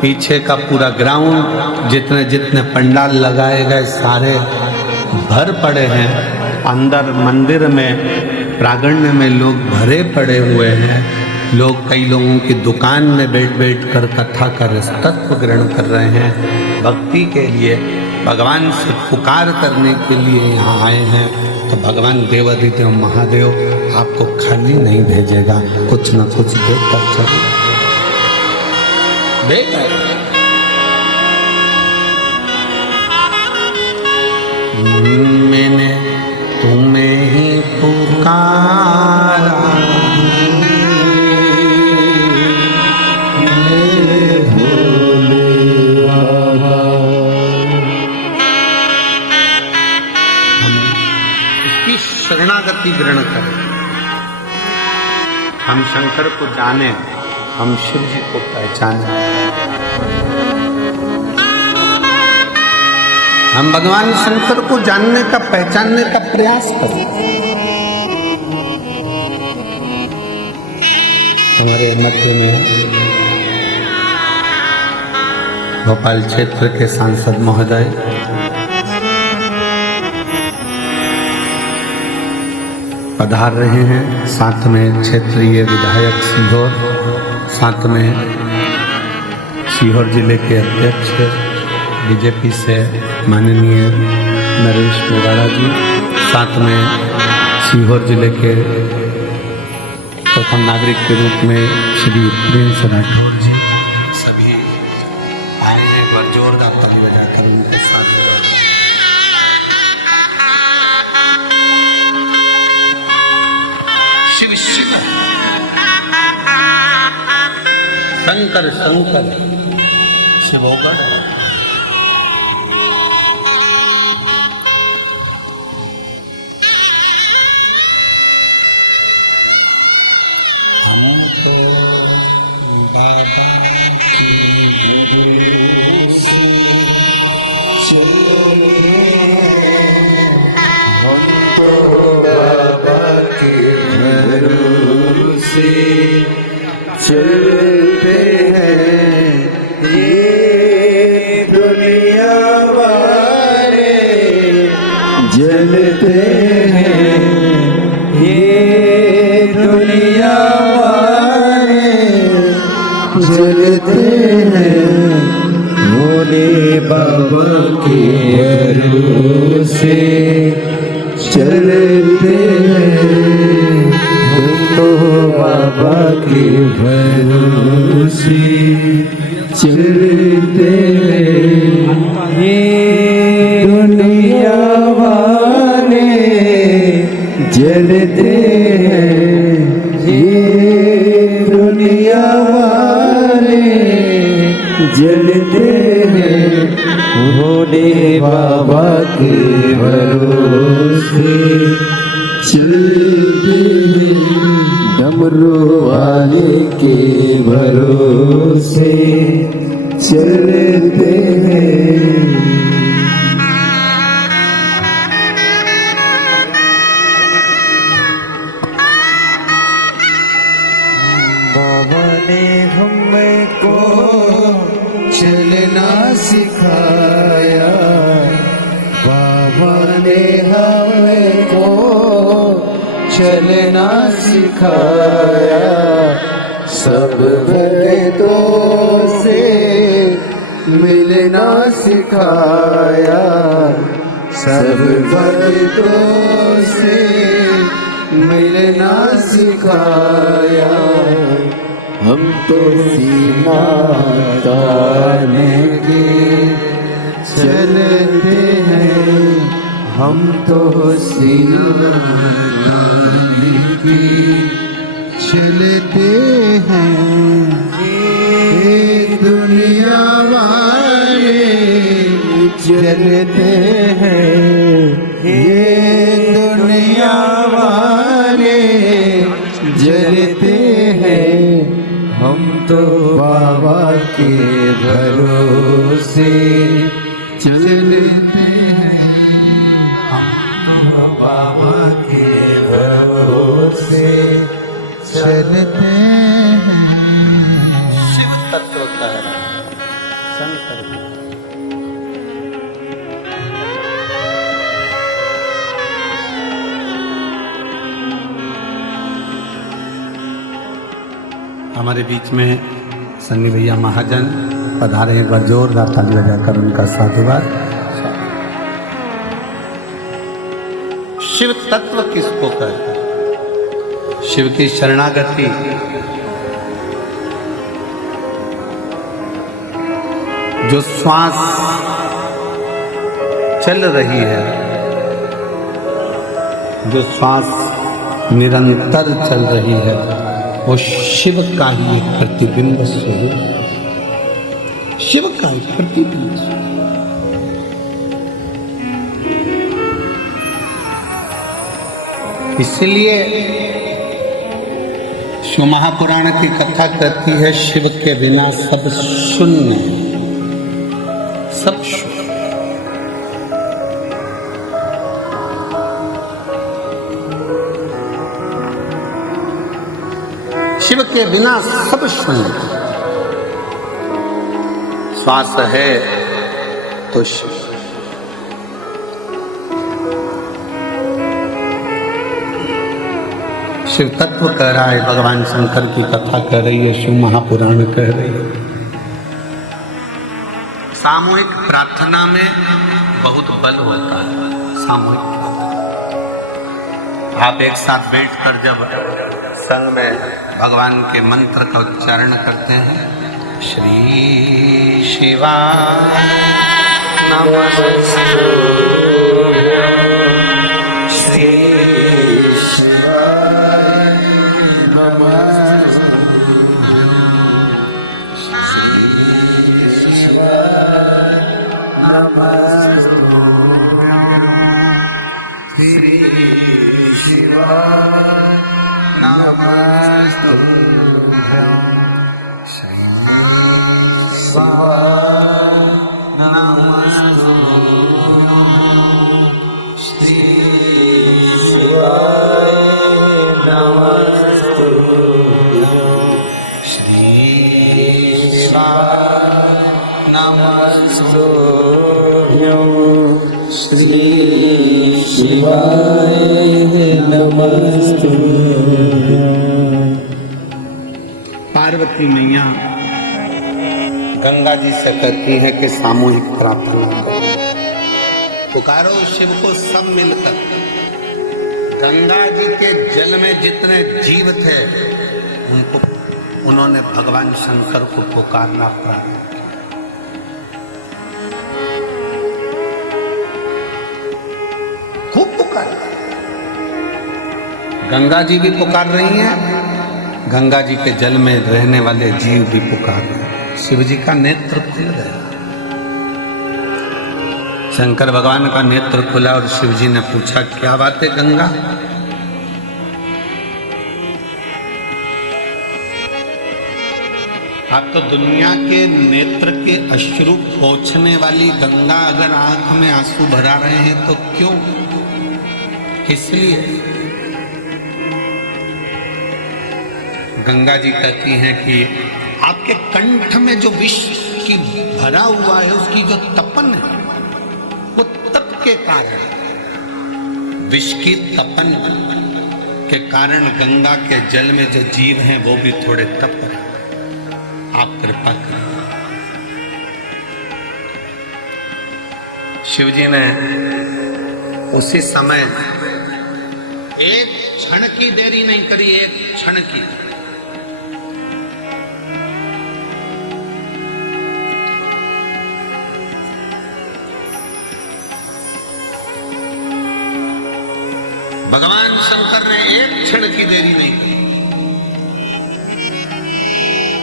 पीछे का पूरा ग्राउंड, जितने जितने पंडाल लगाए गए सारे भर पड़े हैं। अंदर मंदिर में, प्रांगण में लोग भरे पड़े हुए हैं। लोग, कई लोगों की दुकान में बैठ बैठ कर कथा का रसतत्व ग्रहण कर रहे हैं। भक्ति के लिए, भगवान से पुकार करने के लिए यहाँ आए हैं। तो भगवान देवाधिदेव महादेव आपको खाली नहीं भेजेगा, कुछ न कुछ देकर चलो। मैंने तुम्हें ही पुकारा, शरणागति ग्रहण करें। हम शंकर को जाने, हम शिव जी को पहचाने, हम भगवान शंकर को जानने का, पहचानने का प्रयास करें। हमारे मध्य में भोपाल क्षेत्र के सांसद महोदय पधार रहे हैं, साथ में क्षेत्रीय विधायक सीहोर, साथ में सीहोर जिले के अध्यक्ष बीजेपी से माननीय नरेश मेवाड़ा जी, साथ में सीहोर जिले के प्रथम नागरिक के रूप में श्री प्रिंस राठौर जी, सभी आए हैं। एक बार जोरदार ताली बजाकर उनके साथ शिव शिव शंकर शंकर शिव होगा। हम तो बाबा की गुरु से चले, हम तो बाबा के घरों से चलते हैं। ये भरोसे चलते ये दुनिया वाले जलते हैं, ये दुनिया वाले जलते हैं, भोले बाबा के भरोसे चलते हैं, डमरू वाले के भरोसे चलते हैं। बाबा ने हमको चलना सिखाया, बाबा ने हमको चलना सिखाया, सब भक्तों से मिलना सिखाया, सब भक्तों से मिलना सिखाया। हम तो सीमा ताने के चलते हैं, हम तो सीमा ताने के चलते हैं, ये दुनिया वाले चलते हैं, ये दुनिया वाले जलते हैं, हम तो बाबा के भरोसे चलते हैं, हम तो बाबा के भरोसे चलते हैं। शिव तत्व का शंकर हमारे बीच में सन्नी भैया महाजन पधारे, एक बार जोरदार ताली बजाकर उनका साधुवाद। शिव तत्व किसको कहते हैं? शिव की शरणागति जो श्वास चल रही है, जो श्वास निरंतर चल रही है, वो शिव का ही एक प्रतिबिंब स्वरूप, शिव का एक प्रतिबिंब। इसलिए शिव महापुराण की कथा कहती है, शिव के बिना सब शून्य, सब शून्य। शिव के बिना सब शून्य। श्वास है तो शिव, शिव तत्व कह रहा है, भगवान शंकर की कथा कह रही है, शिव महापुराण कह रही है। सामूहिक प्रार्थना में बहुत बल होता है। सामूहिक आप एक साथ बैठकर जब संग में भगवान के मंत्र का उच्चारण करते हैं, श्री शिवाय नमस्तुभ्यं, श्री शिवाय नमस्तुभ्यं, श्री शिवाय नमस्तुभ्यं, श्री शिवाय नमस्तुभ्यं, श्री शिवाय नमस्तुभ्यं, श्री शिवाय नमस्तुभ्यं, श्री शिवाय नमस्तुभ्यं, श्री शिवाय नमस्तुभ्यं। पार्वती मैया गंगा जी से कहती है कि सामूहिक प्रार्थना करो, पुकारो शिव को सब मिलकर। गंगा जी के जल में जितने जीव थे उनको उन्होंने भगवान शंकर को पुकारना पड़ा। खूब पुकार। गंगा जी भी पुकार रही हैं, गंगा जी के जल में रहने वाले जीव भी पुकार रहे हैं। शिव जी का नेत्र खुल गया, शंकर भगवान का नेत्र खुला और शिव जी ने पूछा, क्या बात है गंगा? आप तो दुनिया के नेत्र के अश्रु पोंछने वाली गंगा अगर आंख में आंसू भरा रहे हैं तो क्यों, किस लिए? गंगा जी कहती हैं कि आपके कंठ में जो विष की भरा हुआ है, उसकी जो तपन है, वो तप के कारण, विष की तपन के कारण गंगा के जल में जो जीव हैं वो भी थोड़े तप रहे। आप कृपा करें। शिव जी ने उसी समय एक क्षण की देरी नहीं करी, एक क्षण की। भगवान शंकर ने एक क्षण की देरी नहीं की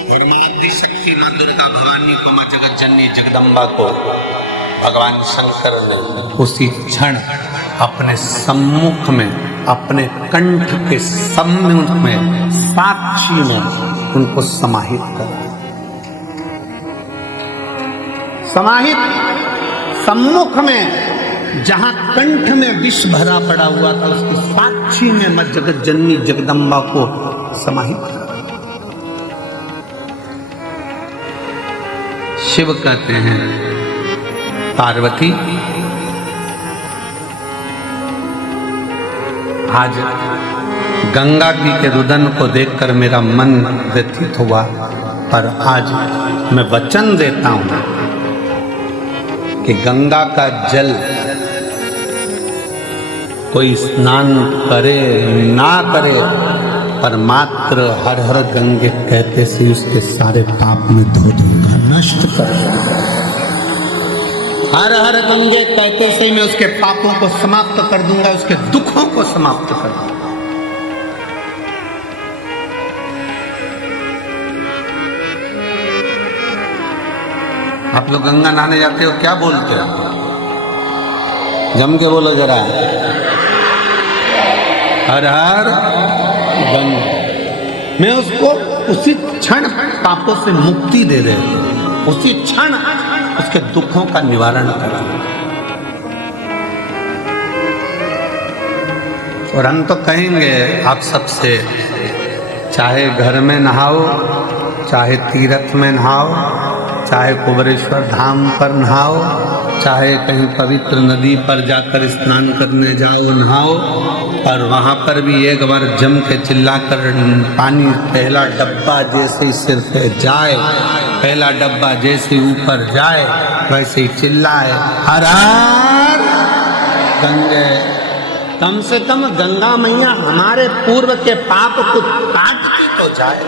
और मातृ शक्ति मां दुर्गा भवानी को, मां जगत जननी जगदम्बा को भगवान शंकर ने उसी क्षण अपने सम्मुख में, अपने कंठ के सम्मुख में, साक्षी में उनको समाहित कर, समाहित सम्मुख में, जहां कंठ में विष भरा पड़ा हुआ था उसकी साक्षी में मां जगत जननी जगदम्बा को समाहित कर। शिव कहते हैं, पार्वती आज गंगा जी के रुदन को देखकर मेरा मन व्यथित हुआ, पर आज मैं वचन देता हूं कि गंगा का जल कोई स्नान करे ना करे, पर मात्र हर हर गंगे कहते से उसके सारे पाप में धो दूंगा, नष्ट कर दूंगा। हर हर गंगे कहते से मैं उसके पापों को समाप्त कर दूंगा, उसके दुखों को समाप्त कर दूंगा। आप लोग गंगा नहाने जाते हो, क्या बोलते हो? जम के बोलो जरा, हर हर गंगा। मैं उसको उसी क्षण पापों से मुक्ति दे दे, उसी क्षण उसके दुखों का निवारण कर। और हम तो कहेंगे आप सबसे, चाहे घर में नहाओ, चाहे तीर्थ में नहाओ, चाहे कुबरेश्वर धाम पर नहाओ, चाहे कहीं पवित्र नदी पर जाकर स्नान करने जाओ नहाओ, और वहाँ पर भी एक बार जम के चिल्लाकर पानी पहला डब्बा जैसे ही सिर पे जाए, पहला डब्बा जैसे ऊपर जाए वैसे ही चिल्लाए, हर हर गंगे। कम से कम गंगा मैया हमारे पूर्व के पाप को काटती तो जाए।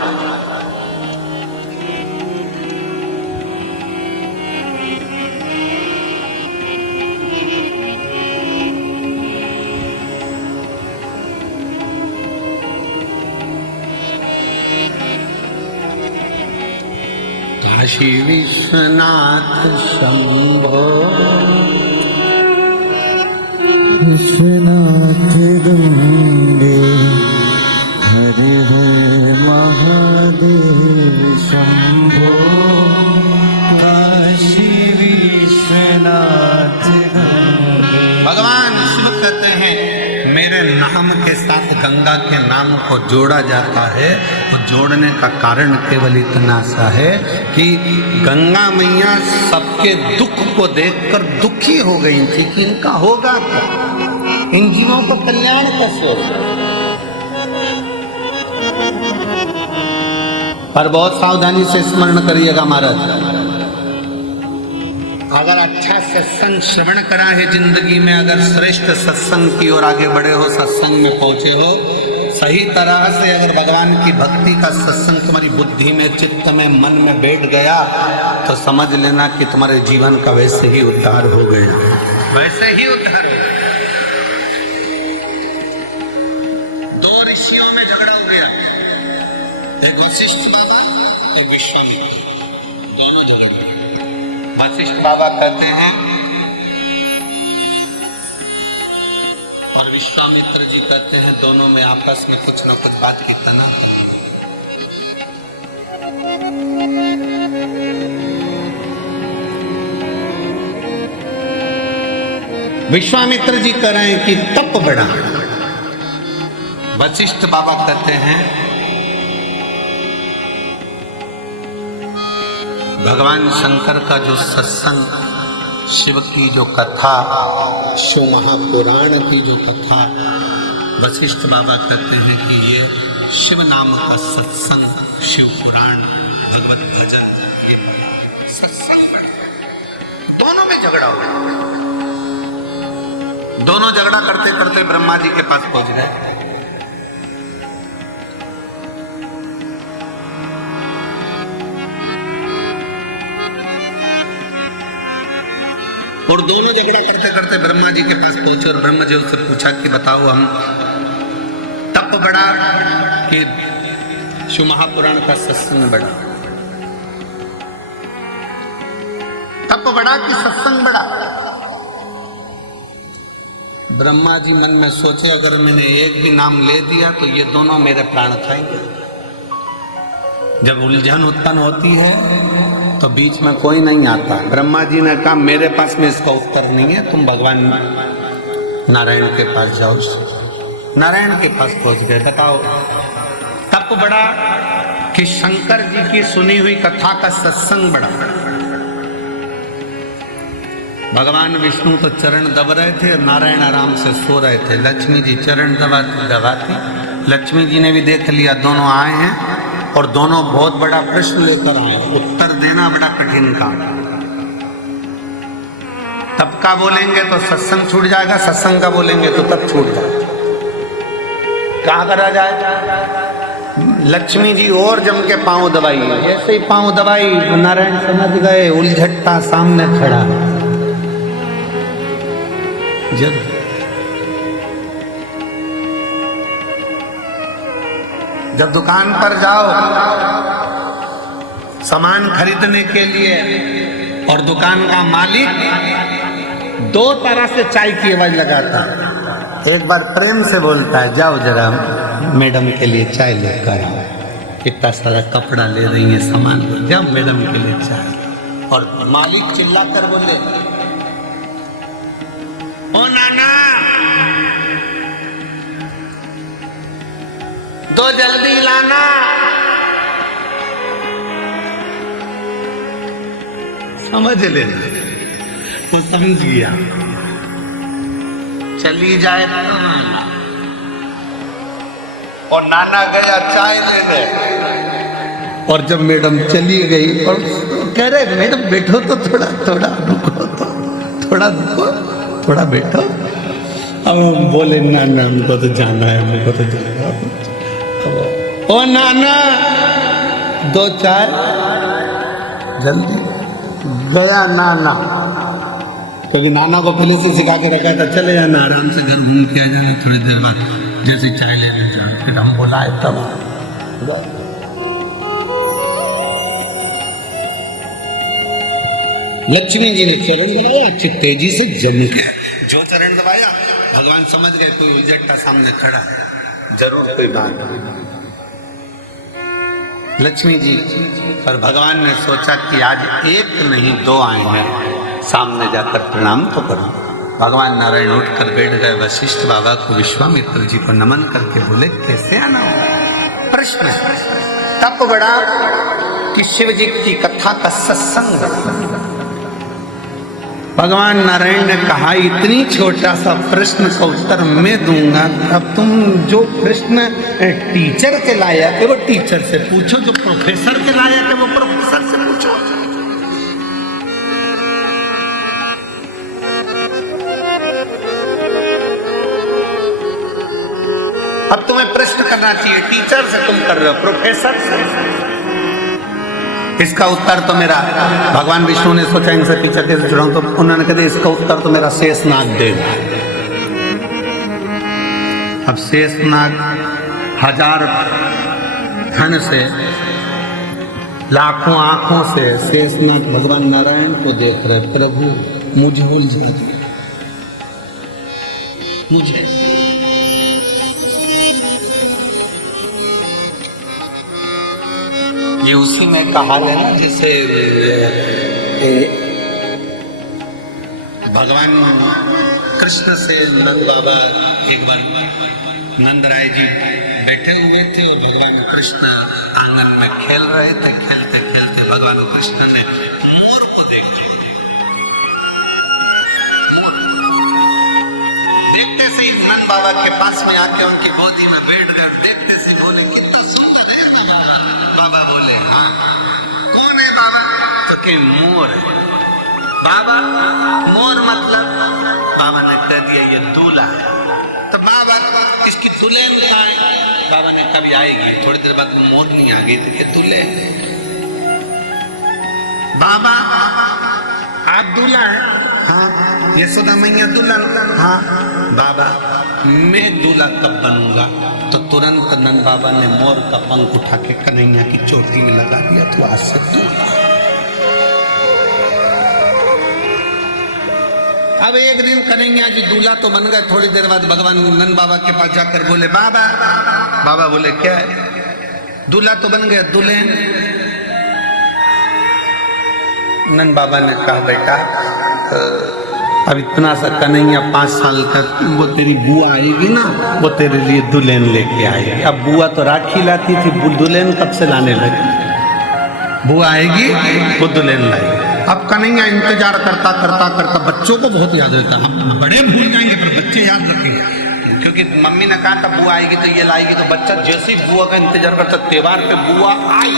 काशी विश्वनाथ शंभो, विश्वनाथ गंगे, हरे हरे महादेव शंभो। काशी विश्वनाथ गंगे। भगवान शिव कहते हैं, मेरे नाम के साथ गंगा के नाम को जोड़ा जाता है। तो जोड़ने का कारण केवल इतना सा है कि गंगा मैया सबके दुख को देखकर दुखी हो गई थी कि इनका होगा क्या, इन जीवों को कल्याण कैसे होगा। पर बहुत सावधानी से स्मरण करिएगा महाराज, अगर अच्छा सत्संग श्रवण करा है जिंदगी में, अगर श्रेष्ठ सत्संग की ओर आगे बढ़े हो, सत्संग में पहुंचे हो, सही सही तरह से अगर भगवान की भक्ति का सत्संग तुम्हारी बुद्धि में, चित्त में, मन में बैठ गया तो समझ लेना कि तुम्हारे जीवन का वैसे ही उद्धार हो गया, वैसे ही उद्धार। दो ऋषियों में झगड़ा हो गया, एक वशिष्ठ बाबा, एक विश्वामित्र, दोनों झगड़े। वशिष्ठ बाबा कहते हैं और विश्वामित्र जी कहते हैं, दोनों में आपस में कुछ न कुछ बात की तनाव। विश्वामित्र जी कह रहे हैं कि तप बढ़ा, वशिष्ठ बाबा कहते हैं भगवान शंकर का जो सत्संग, शिव की जो कथा, शिव महापुराण की जो कथा, वशिष्ठ बाबा कहते हैं कि ये शिव नाम का सत्संग, शिव पुराण, भगवत भजन, ये सत्संग। दोनों में झगड़ा हुआ, दोनों झगड़ा करते करते ब्रह्मा जी के पास पहुंच गए। और दोनों झगड़ा करते करते ब्रह्मा जी के पास पहुंचे और ब्रह्मा जी उससे पूछा कि बताओ, हम तप बढ़ा कि शिव महापुराण का सत्संग बढ़ा? तप बढ़ा कि सत्संग बढ़ा? ब्रह्मा जी मन में सोचे, अगर मैंने एक भी नाम ले दिया तो ये दोनों मेरे प्राण खाएंगे। जब उलझन उत्पन्न होती है तो बीच में कोई नहीं आता। ब्रह्मा जी ने कहा, मेरे पास में इसका उत्तर नहीं है, तुम भगवान नारायण के पास जाओ। नारायण के पास पहुंच गए। बताओ, तप बढ़ा कि शंकर जी की सुनी हुई कथा का सत्संग बढ़ा? भगवान विष्णु तो चरण दब रहे थे, नारायण आराम से सो रहे थे। लक्ष्मी जी चरण दबाती, लक्ष्मी जी ने भी देख लिया दोनों आए हैं और दोनों बहुत बड़ा प्रश्न लेकर आए, उत्तर देना बड़ा कठिन काम। तब का बोलेंगे तो सत्संग छूट जाएगा, सत्संग का बोलेंगे तो तब छूट जाएगा। कहाँ करा जाए? लक्ष्मी जी और जम के पांव दबाई, जैसे ही पांव दबाई नारायण समझ गए उलझट्टा सामने खड़ा। जब दुकान पर जाओ सामान खरीदने के लिए और दुकान का मालिक दो तरह से चाय की आवाज लगाता, एक बार प्रेम से बोलता है, जाओ जरा मैडम के लिए चाय लेकर आओ, इतना सारा कपड़ा ले रही है सामान, जाओ मैडम के लिए चाय। और मालिक चिल्लाकर बोले, ओ नाना दो जल्दी लाना। समझ लेना, वो समझ गया। चली जाए तो नाना, और नाना गया चाय लेने। और जब मैडम चली गई और कह रहे, मैडम बैठो तो थोड़ा रुको, तो थोड़ा रुको, थोड़ा बैठो। अब हम बोले, नाना हमको तो जाना है, हमको तो जाना है। ओ नाना दो चाय जल्दी। गया नाना, क्योंकि नाना को पहले से सिखा के रखा था, चले जाना आराम से घर घूम के आ जाना, थोड़ी देर बाद जैसे चाय लेने जाओ। फिर हम बोलाए तब लक्ष्मी जी ने चरण दबाया, अच्छी तेजी से जम के जो चरण दबाया, भगवान समझ गए कोई उलझट्टा सामने खड़ा है, जरूर कोई बात है। लक्ष्मी जी पर भगवान ने सोचा कि आज एक नहीं दो आए हैं, सामने जाकर प्रणाम तो करो। भगवान नारायण उठकर बैठ गए। वशिष्ठ बाबा को, विश्वामित्र जी को नमन करके बोले, कैसे आना हो? प्रश्न है। तप बढ़ा कि शिव जी की कथा का सत्संग। भगवान नारायण ने कहा, इतनी छोटा सा प्रश्न का उत्तर मैं दूंगा, अब तुम जो प्रश्न टीचर के लायक है वो टीचर से पूछो, जो प्रोफेसर के लायक है वो प्रोफेसर से पूछो। अब तुम्हें प्रश्न करना चाहिए, टीचर से तुम कर रहे हो, प्रोफेसर से? इसका उत्तर तो मेरा, भगवान विष्णु ने सोचा इनसे टीचर कैसे जुड़ाऊं, तो उन्होंने कहा इसका उत्तर तो मेरा शेषनाग देगा। अब शेषनाग हजार धन से, लाखों आंखों से शेषनाग भगवान नारायण को देख रहे, प्रभु मुझे उलझा दिया, मुझे। ये उसी में कहा है ना, जैसे भगवान कृष्ण से नंद बाबा एक बार, नंद राय जी बैठे हुए थे और भगवान कृष्ण आंगन में खेल रहे थे। खेलते खेलते भगवान कृष्ण ने मोर को देखा। देखते से नंद बाबा के पास में आके उनकी गोदी में बैठ गए। देखते से बोले कितना सुंदर है बाबा। बोले हाँ। कौन है बाबा? तो कि मोर है। बाबा मोर मतलब? बाबा ने कह दिया ये दूल्हा है। तो बाबा इसकी दुल्हन कहाँ है? बाबा ने कभी आएगी। थोड़ी देर बाद मोर नहीं आ गई तो ये दूल्हे। बाबा आप दूल्हा है? हाँ। यशोदा मैया दुल्हन? हाँ। बाबा मैं दूल्हा कब बनूंगा? तो तुरंत नंद बाबा ने मोर का पंख उठा के कन्हैया की चोटी में लगा दिया। तो आज से दूल्हा। अब एक दिन कन्हैया जी दूल्हा तो बन गए। थोड़ी देर बाद भगवान नंद बाबा के पास जाकर बोले बाबा। बाबा बोले क्या है? दूल्हा तो बन गया, दुल्हन? नंद बाबा ने कहा बेटा अब इतना सा कन्हैया 5 साल का, वो तेरी बुआ आएगी ना, वो तेरे लिए दुल्हन लेके आएगी। अब बुआ तो राखी लाती थी, दुल्हन कब से लाने लगी? बुआ आएगी वो दुल्हन लाएगी। अब कन्हैया इंतजार करता करता करता, बच्चों को बहुत याद रहता, हम बड़े भूल जाएंगे पर बच्चे याद रखेंगे, क्योंकि मम्मी ने कहा था बुआ आएगी तो ये लाएगी। तो बच्चा जैसे ही बुआ का इंतजार करता, त्योहार पे बुआ आई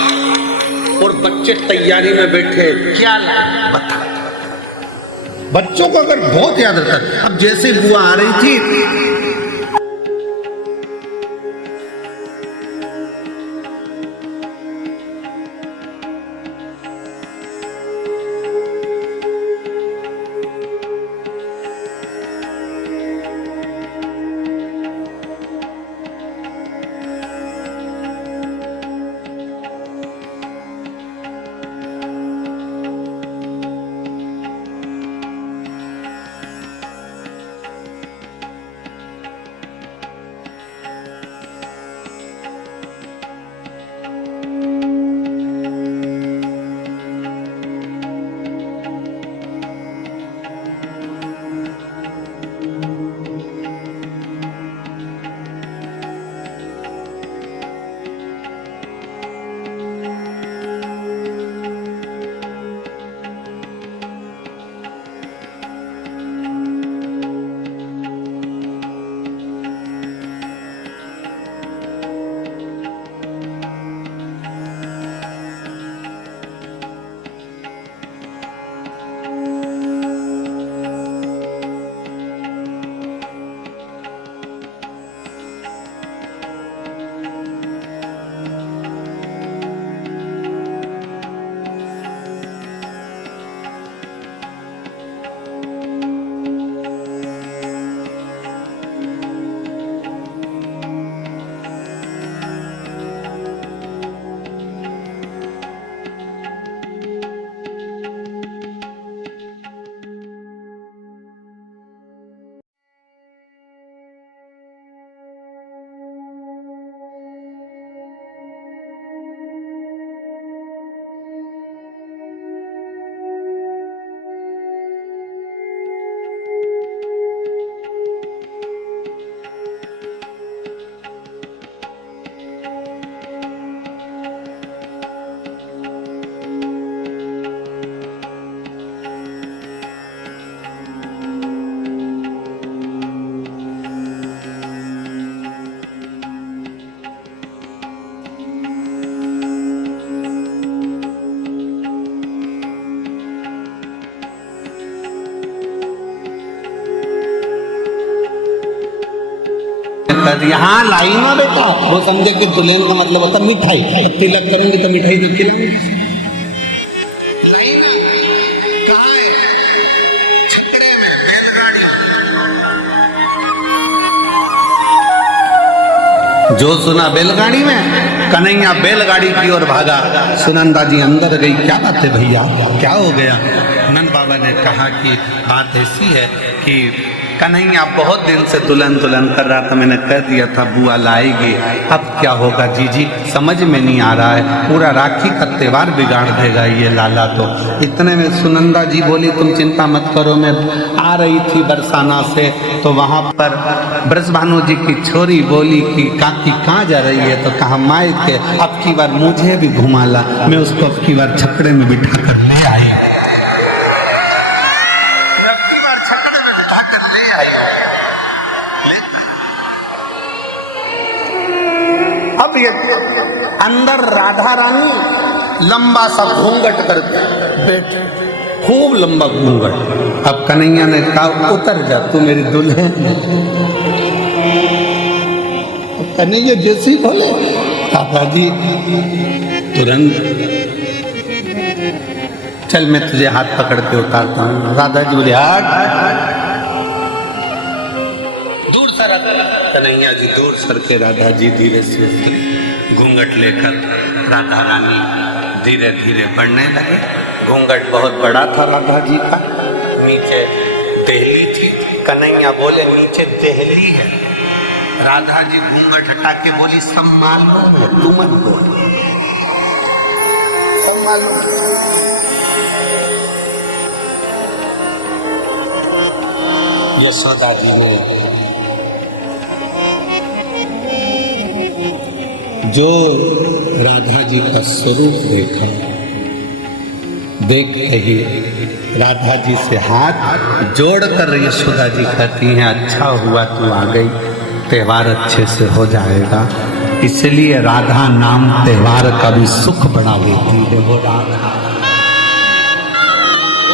और बच्चे तैयारी में बैठे, क्या लाए बता। बच्चों को अगर बहुत याद रहता। अब जैसे बुआ आ रही थी, यहाँ लाई ना बेटा, वो समझे कि दुल्हन का मतलब होता मिठाई, तिलक करेंगे तो मिठाई तो खिलाएंगे। जो सुना बैलगाड़ी में, कन्हैया बैलगाड़ी की ओर भागा। सुनंदा जी अंदर गई, क्या बात है भैया, क्या हो गया? नंद बाबा ने कहा कि बात ऐसी है कि कन्हैया बहुत दिन से दुल्हन दुल्हन कर रहा था, मैंने कह दिया था बुआ लाएगी, अब क्या होगा जीजी समझ में नहीं आ रहा है, पूरा राखी का त्योहार बिगाड़ देगा ये लाला। तो इतने में सुनंदा जी बोली तुम चिंता मत करो, मैं आ रही थी बरसाना से, तो वहाँ पर ब्रजभानु जी की छोरी बोली कि काकी कहाँ जा रही है, तो कहा माई के, अब की बार मुझे भी घुमा ला, मैं उसको अब की बार छकड़े में बिठा कर ले आई, अंदर राधा रानी लंबा सा घूंघट करके बैठे, खूब लंबा घूंघट। अब कन्हैया ने कहा उतर जा तू मेरी दुल्हन। कन्हैया जैसी बोले राधा जी तुरंत चल मैं तुझे हाथ पकड़ के उतारता हूँ। राधा जी बोले हट, दूर सर। कन्हैया जी दूर सर के राधा जी धीरे से घूंघट लेकर राधा रानी धीरे धीरे बढ़ने लगे। घूंघट बहुत बड़ा था राधा जी का, नीचे देहली थी। कन्हैया बोले नीचे देहली है। राधा जी घूंघट हटा के बोली सब मालूम है, तू मत बोल, सब मालूम। यशोदा जी ने जो राधा जी का स्वरूप देखा, देख ही राधा जी से हाथ जोड़कर यशोदा जी कहती हैं अच्छा हुआ तू आ गई, त्योहार अच्छे से हो जाएगा। इसलिए राधा नाम त्योहार का भी सुख बढ़ा देती है। वो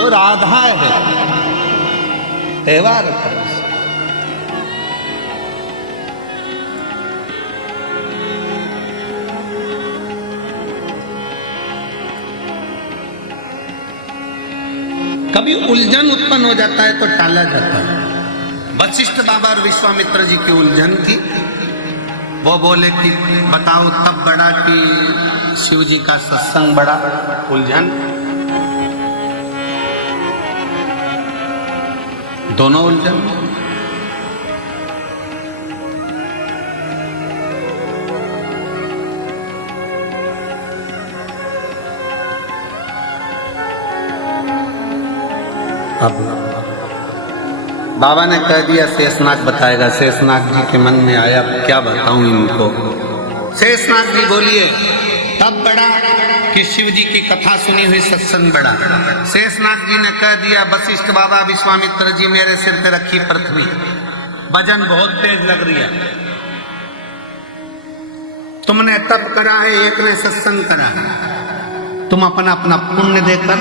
राधा है त्योहार का। कभी उलझन उत्पन्न हो जाता है तो टाला जाता है। वशिष्ठ बाबा और विश्वामित्र जी की उलझन थी। वो बोले कि बताओ तब बड़ा कि शिव जी का सत्संग बड़ा। उलझन दोनों उलझन। अब बाबा ने कह दिया शेषनाग बताएगा। शेषनाग जी के मन में आया क्या बताऊं इनको। शेषनाग जी बोलिए तब बड़ा कि शिव जी की कथा सुनी हुई सत्संग बड़ा। शेषनाग जी ने कह दिया वशिष्ठ बाबा विश्वामित्र जी मेरे सिर पे रखी पृथ्वी, वजन बहुत तेज लग रही है, तुमने तप करा है, एक ने सत्संग करा है, तुम अपना अपना पुण्य देकर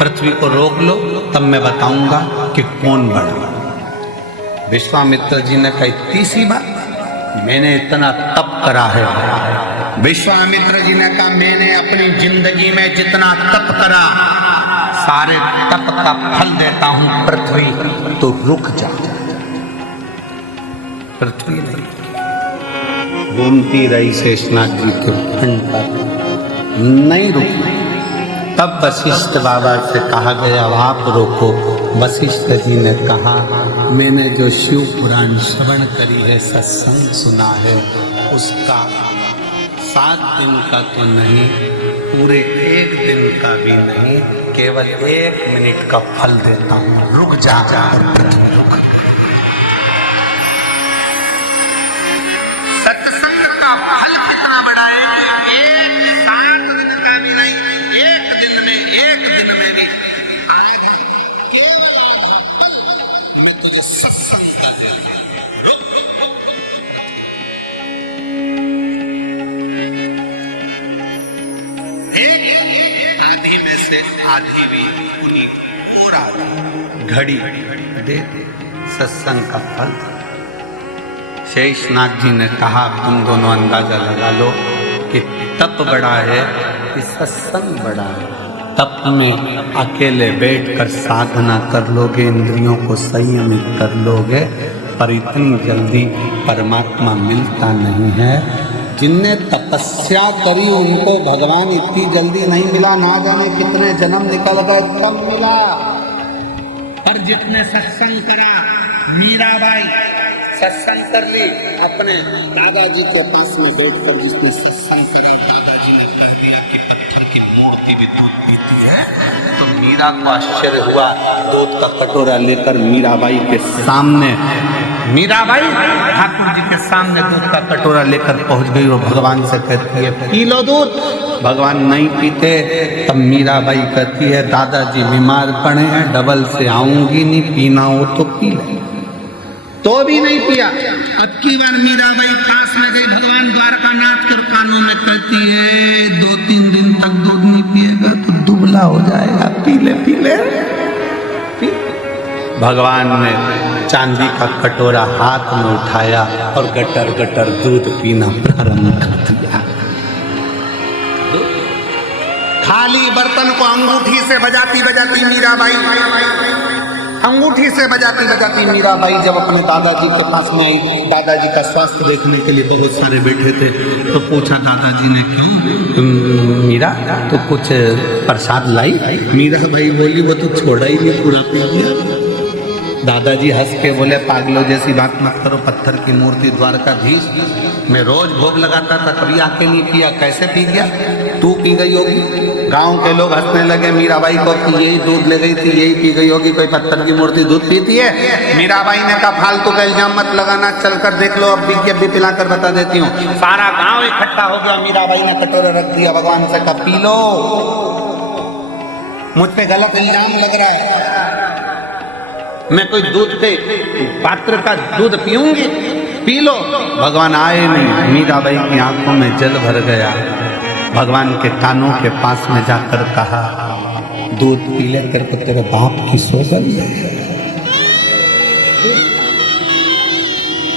पृथ्वी को रोक लो, तब मैं बताऊंगा कि कौन बड़ा। विश्वामित्र जी ने कही तीसरी बात मैंने इतना तप करा है। विश्वामित्र जी ने कहा मैंने अपनी जिंदगी में जितना तप करा सारे तप का फल देता हूं पृथ्वी, तो रुक जा। पृथ्वी घूमती रही शेषनाग जी के खंड पर, नहीं रुकी। तब वशिष्ठ बाबा से कहा गया अब आप रोको। वशिष्ठ जी ने कहा मैंने जो शिव पुराण श्रवण करी है, सत्संग सुना है, उसका 7 दिन का तो नहीं, पूरे 1 दिन का भी नहीं, केवल 1 मिनट का फल देता हूँ, रुक जा। सत्संग का फल कितना बड़ा है, 7 दिन का भी नहीं, 1 दिन में भी आएगा, केवल फल मैं तुझे सत्संग का दे। रुक आधी में से आधी भी उन्हीं पूरा घड़ी दे सत्संग का फल। शेषनाग जी ने कहा तुम दोनों अंदाजा लगा लो कि तप बड़ा है कि सत्संग बड़ा है। तप में अकेले बैठकर साधना कर लोगे, इंद्रियों को संयमित कर लोगे, पर इतनी जल्दी परमात्मा मिलता नहीं है। जिनने तपस्या करी उनको भगवान इतनी जल्दी नहीं मिला, ना जाने कितने जन्म निकल गए तब मिला। पर जितने सत्संग करा, मीराबाई सत्संग कर ली, अपने दादाजी के पास में बैठकर जिसने सत्संग करा, दादाजी ने कर दिया कि पत्थर की मूर्ति भी दूध पीती है। तो मीरा को आश्चर्य हुआ, दूध का कटोरा लेकर मीराबाई के सामने, मीराबाई ठाकुर जी के सामने दूध का कटोरा लेकर पहुंच गई और भगवान से कहती है पी लो दूध। भगवान नहीं पीते। तब मीराबाई कहती है दादाजी बीमार पड़े हैं, डबल से आऊंगी नहीं, पीना हो तो पी ले। तो भी नहीं पिया। अब की बार मीराबाई पास में गई, भगवान द्वारकानाथ कर कानों में कहती है 2-3 दिन तक दूध नहीं पिएगा तो दुबला हो जाएगा, पी ले पी ले। भगवान ने चांदी का कटोरा हाथ में उठाया और गटर गटर दूध पीना प्रारंभ कर दिया। खाली बर्तन को अंगूठी से बजाती बजाती मीराबाई, अंगूठी से बजाती बजाती मीराबाई जब अपने दादाजी के पास में आई, दादाजी का स्वास्थ्य देखने के लिए बहुत सारे बैठे थे, तो पूछा दादाजी ने क्यों मीरा तो कुछ प्रसाद लाई? मीराबाई बोली वो तो छोड़ा ही नहीं, पूरा पी गया। दादाजी हंस के बोले पागलों जैसी बात मत करो, पत्थर की मूर्ति द्वारकाधीश, मैं रोज भोग लगाता था, कभी आके नहीं पिया, कैसे पी गया? तू पी गई होगी। गांव के लोग हंसने लगे मीराबाई को कि यही दूध ले गई थी, यही पी गई होगी, कोई पत्थर की मूर्ति दूध पीती है? मीराबाई ने कहा फालतू का इल्जाम मत लगाना, चलकर देख लो, अब भी पिलाकर बता देती हूँ। सारा गांव इकट्ठा हो गया, मीराबाई ने कटोरा रख दिया, भगवान से कहा पी लो, मुझ पे गलत इल्जाम लग रहा है, मैं कोई दूध के पात्र का दूध पीऊंगी, पी लो। भगवान आए नहीं, मीराबाई की आंखों में जल भर गया। भगवान के कानों के पास में जाकर कहा दूध पी ले करके तेरे बाप की सोचल।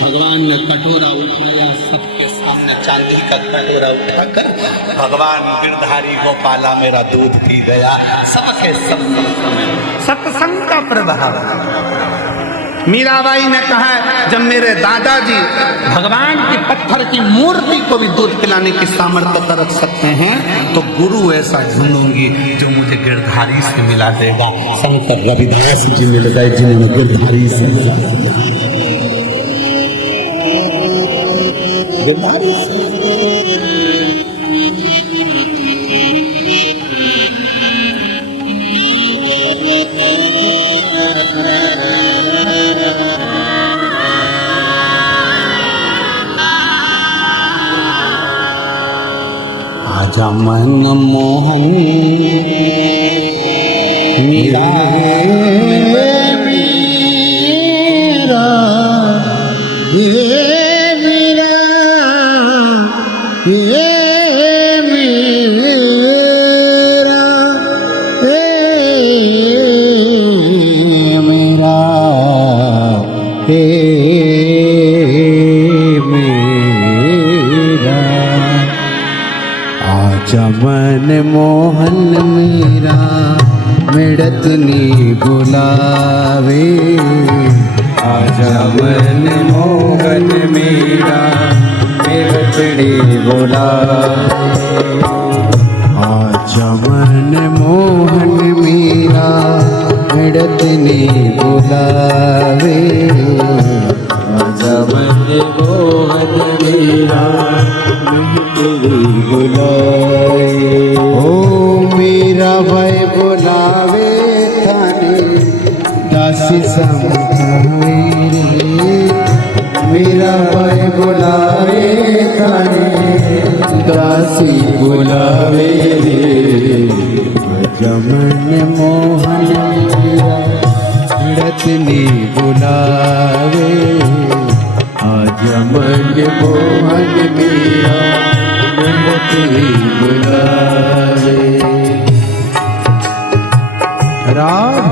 भगवान ने कटोरा उठाया, सबके सामने चांदी का कटोरा उठाकर भगवान गिरधारी गोपाला मेरा दूध पी गया। सबके सब सत्संग का प्रभाव। मीराबाई ने कहा जब मेरे दादाजी भगवान की पत्थर की मूर्ति को भी दूध पिलाने की सामर्थ्य रख सकते हैं, तो गुरु ऐसा ढूंढूंगी जो मुझे गिरधारी से मिला देगा। शंकर रविदास जी मिल गए जिन्होंने गिरधारी से मिला दिया। गिरधारी से आजा मन मोहन मीरा मेरा ये मेरा ये मेरा मेरा मन मोहन मेरा मिड़त नी बुलावे। आजा मन मोहन मेरा मिड़त नी बुलावे। आजा मन मोहन मेरा मिड़त नी बुलावे। आजा मन मोहन मेरा बुलाए। ओ मीरा भाई बुलावे थाने दासी समझावे। मीरा भाई बुलावे थाने दासी बुलावे। जमन मोहन मेरा रत्नी बुलावे। आज मन मोहन मेरा रत्नी बुलावे। राम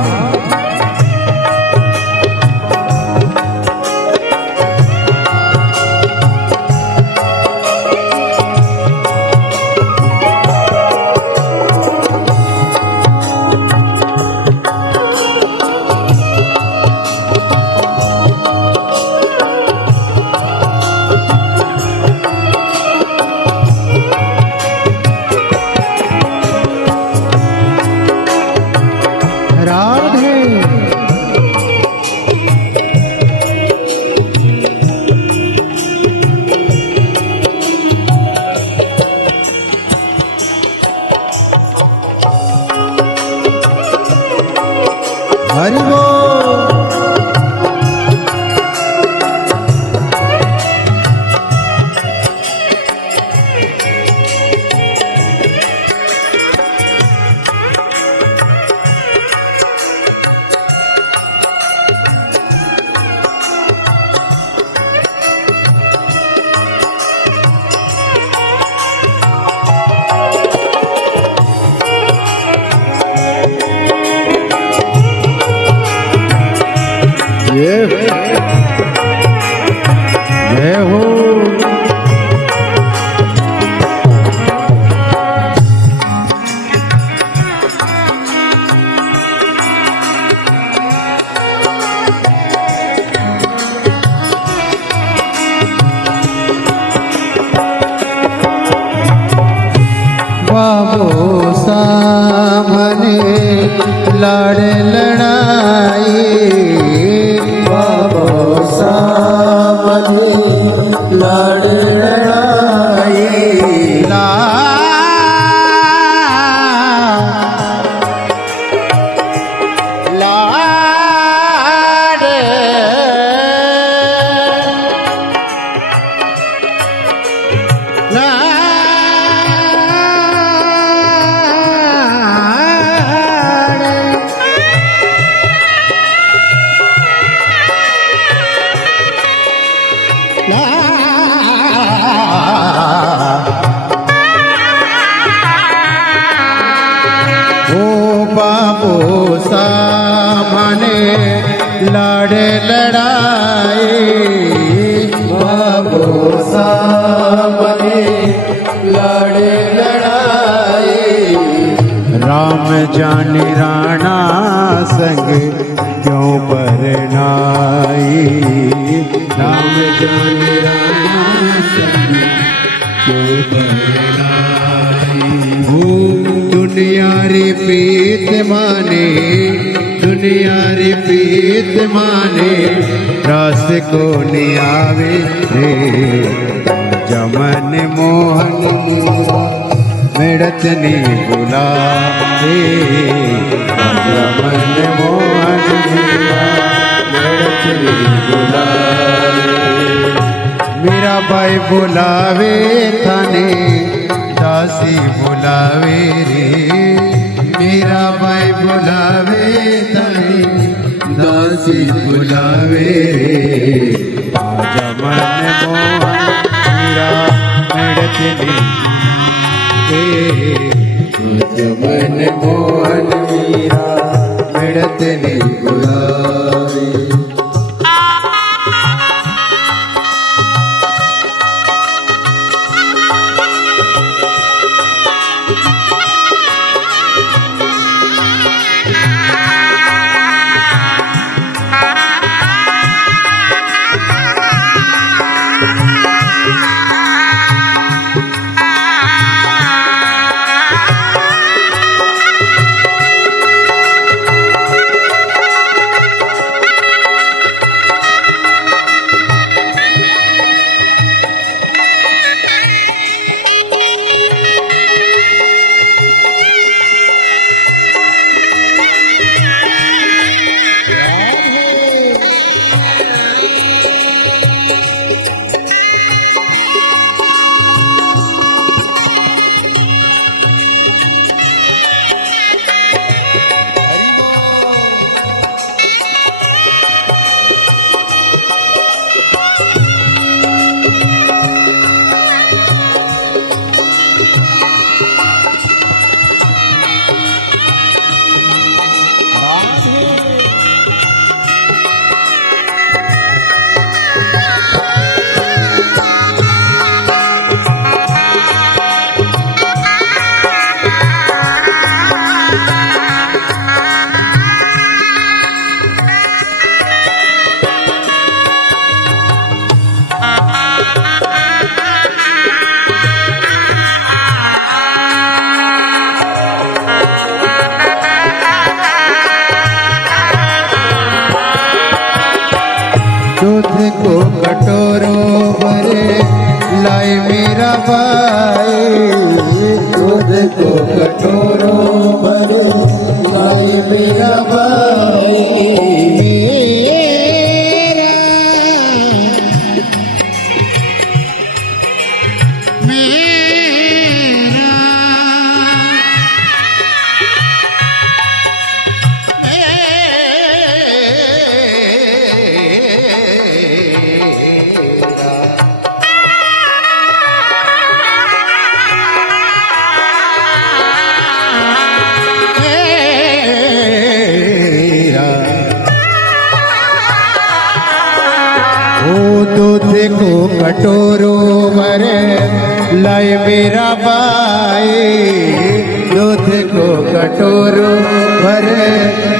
हरि बोल। जय हो। बाबो सामने लड़ लड़ाई, बाबो सामने लड़ लड़ाई, बाबू सामने लड़ लड़ाई, बाबू सामने लड़ लड़ाई, राम जानी राणा संग क्यों परनाई, राम जानी राणा संग क्यों परनाई। दुनिया रे प्रीत माने, दुनिया रे प्रीत माने, रास को नहीं आवे रे, जमन मोहन मिड़त नहीं बुलावे, जमन मोहन मिड़त नहीं बुलावे, मेरा भाई बुलावे थाने दासी बुलावे रे, मेरा भाई बुलावे तने दासी बुलावे रे, आजा मन मोहन मेरा मिड़त नहीं, आजा मन मोहन मेरा मिड़त नहीं बुलावे। दूध को कटोरों भरे लाए मेरा भाई, दूध को कटोरों भरे लाए मेरा भाई, कटोरों भरे लाए मेरा भाई, दूध को कटोरों भरे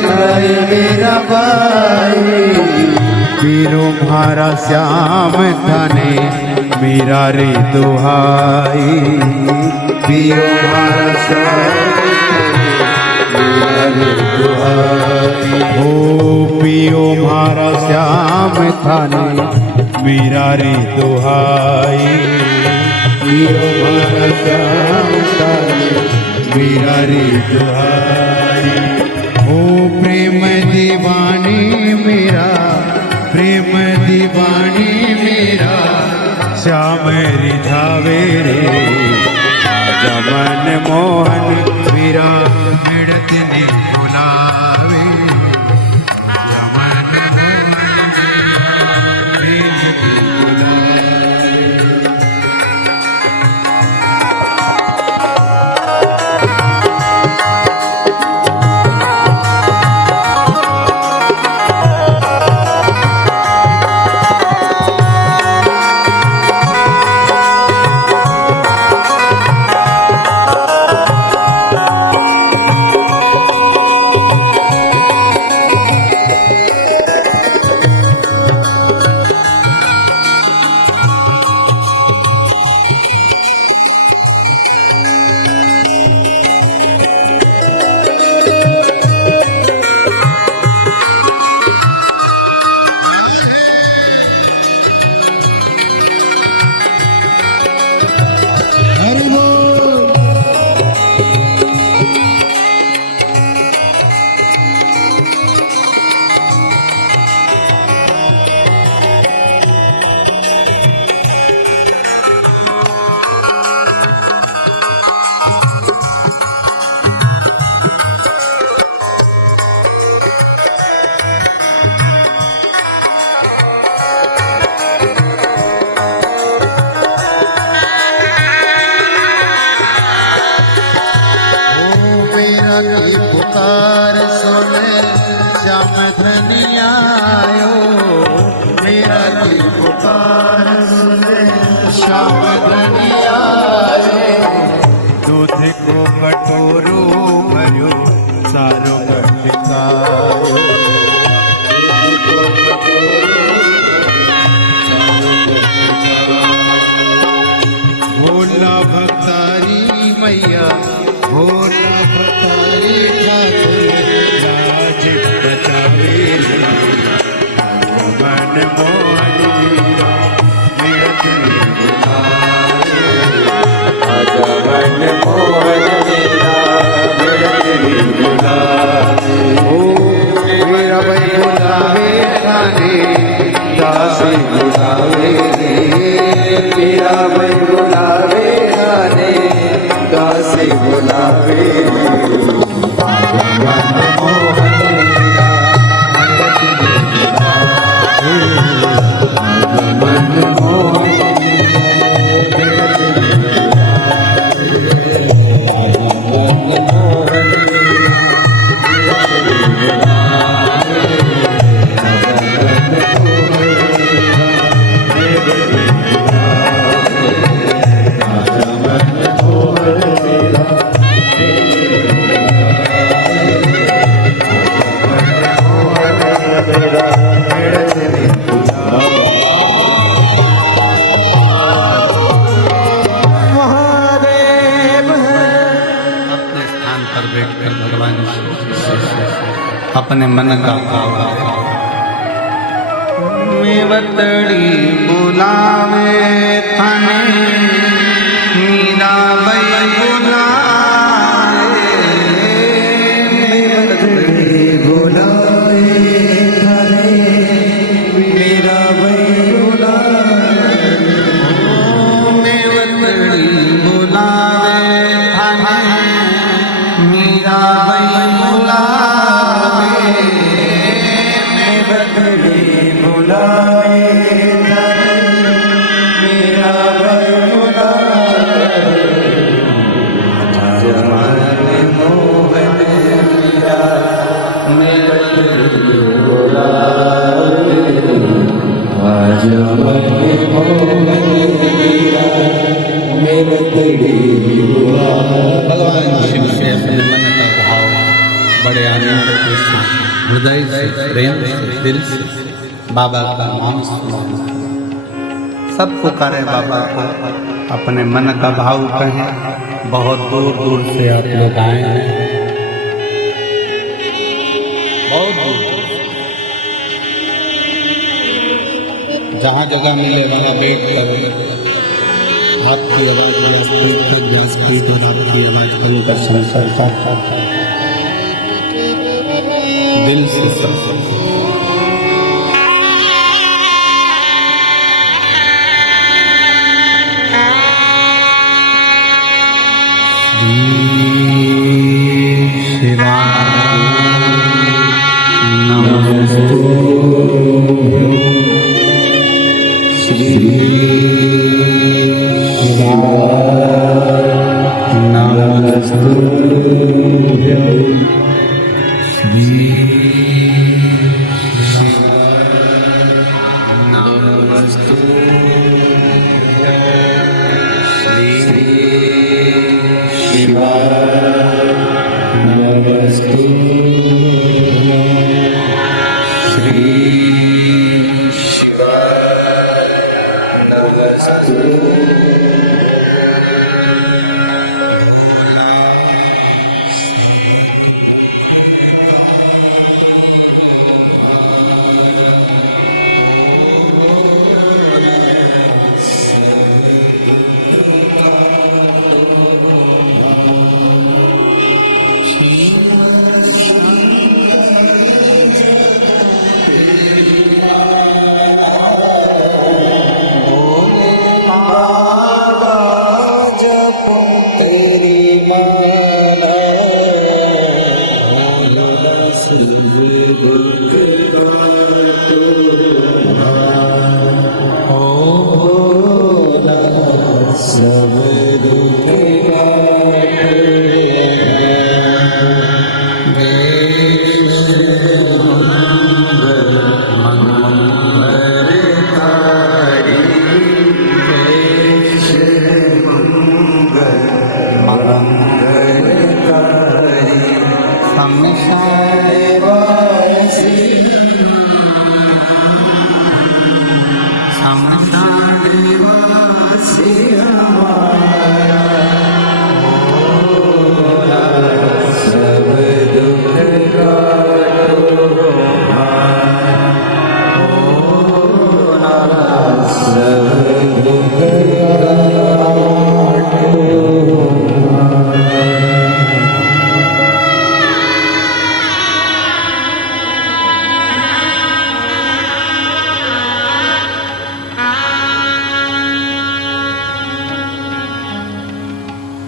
लाए मेरा भाई। पीरो म्हारा श्याम थाने मेरा रे दुहाई, पीरो म्हारा श्याम मेरा रे दुहाई। ओ पियो म्हारा श्याम थाने मेरा रे दुहाई, पियो म्हारा श्याम थाने मेरा रे दुहाई। ओ प्रेम दीवानी मेरा, प्रेम दीवानी मेरा, श्याम रिझावे रे राजा मन मोहन मेरा मिड़त ने बुलावे। राजा मन मोहन मिड़त ने बुलावे। की पुकार सुने श्याम धनियायो, मेरा की पुकार सुने श्याम धनियायो। दूध को कटोरो भरो सारो गटकायो, दूध को कटोरो सारो गटकायो। भोला भक्तारी मैया, भोला भक्तारी ठाकुर राज बचावे रे मन मोहन मिड़त ने बुलावे। राजा मन मोहन मिड़त ने बुलावे। ओ मेरा भाई बुलावे थाने दासी बुलावे रे, मेरा भाई बुलावे थाने दासी बुलावे। अपने मन का मेवतड़ी बुलावे थाने मीरा बई बुलावे, मेवतड़ी बुलावे थाने मीरा बई बुलावे। मेवतड़ी बुलावे थाने मीरा बई बुलावे, मेवतड़ी बुलावे थाने मीरा बई बुलावे। भगवान शिव से अपने मन का भाव बड़े आनंद के साथ हृदय से प्रेम से दिल से बाबा का नाम सुनाना। सब पुकारे बाबा को, अपने मन का भाव कहें। बहुत दूर दूर से आप लोग आए हैं, बहुत दूर। जहाँ जगह मिले वहाँ बैठ कर आपकी आवाज व्यासपीठ तक, व्यासपीठ और आपकी आवाज को लेकर संसार का दिल से सब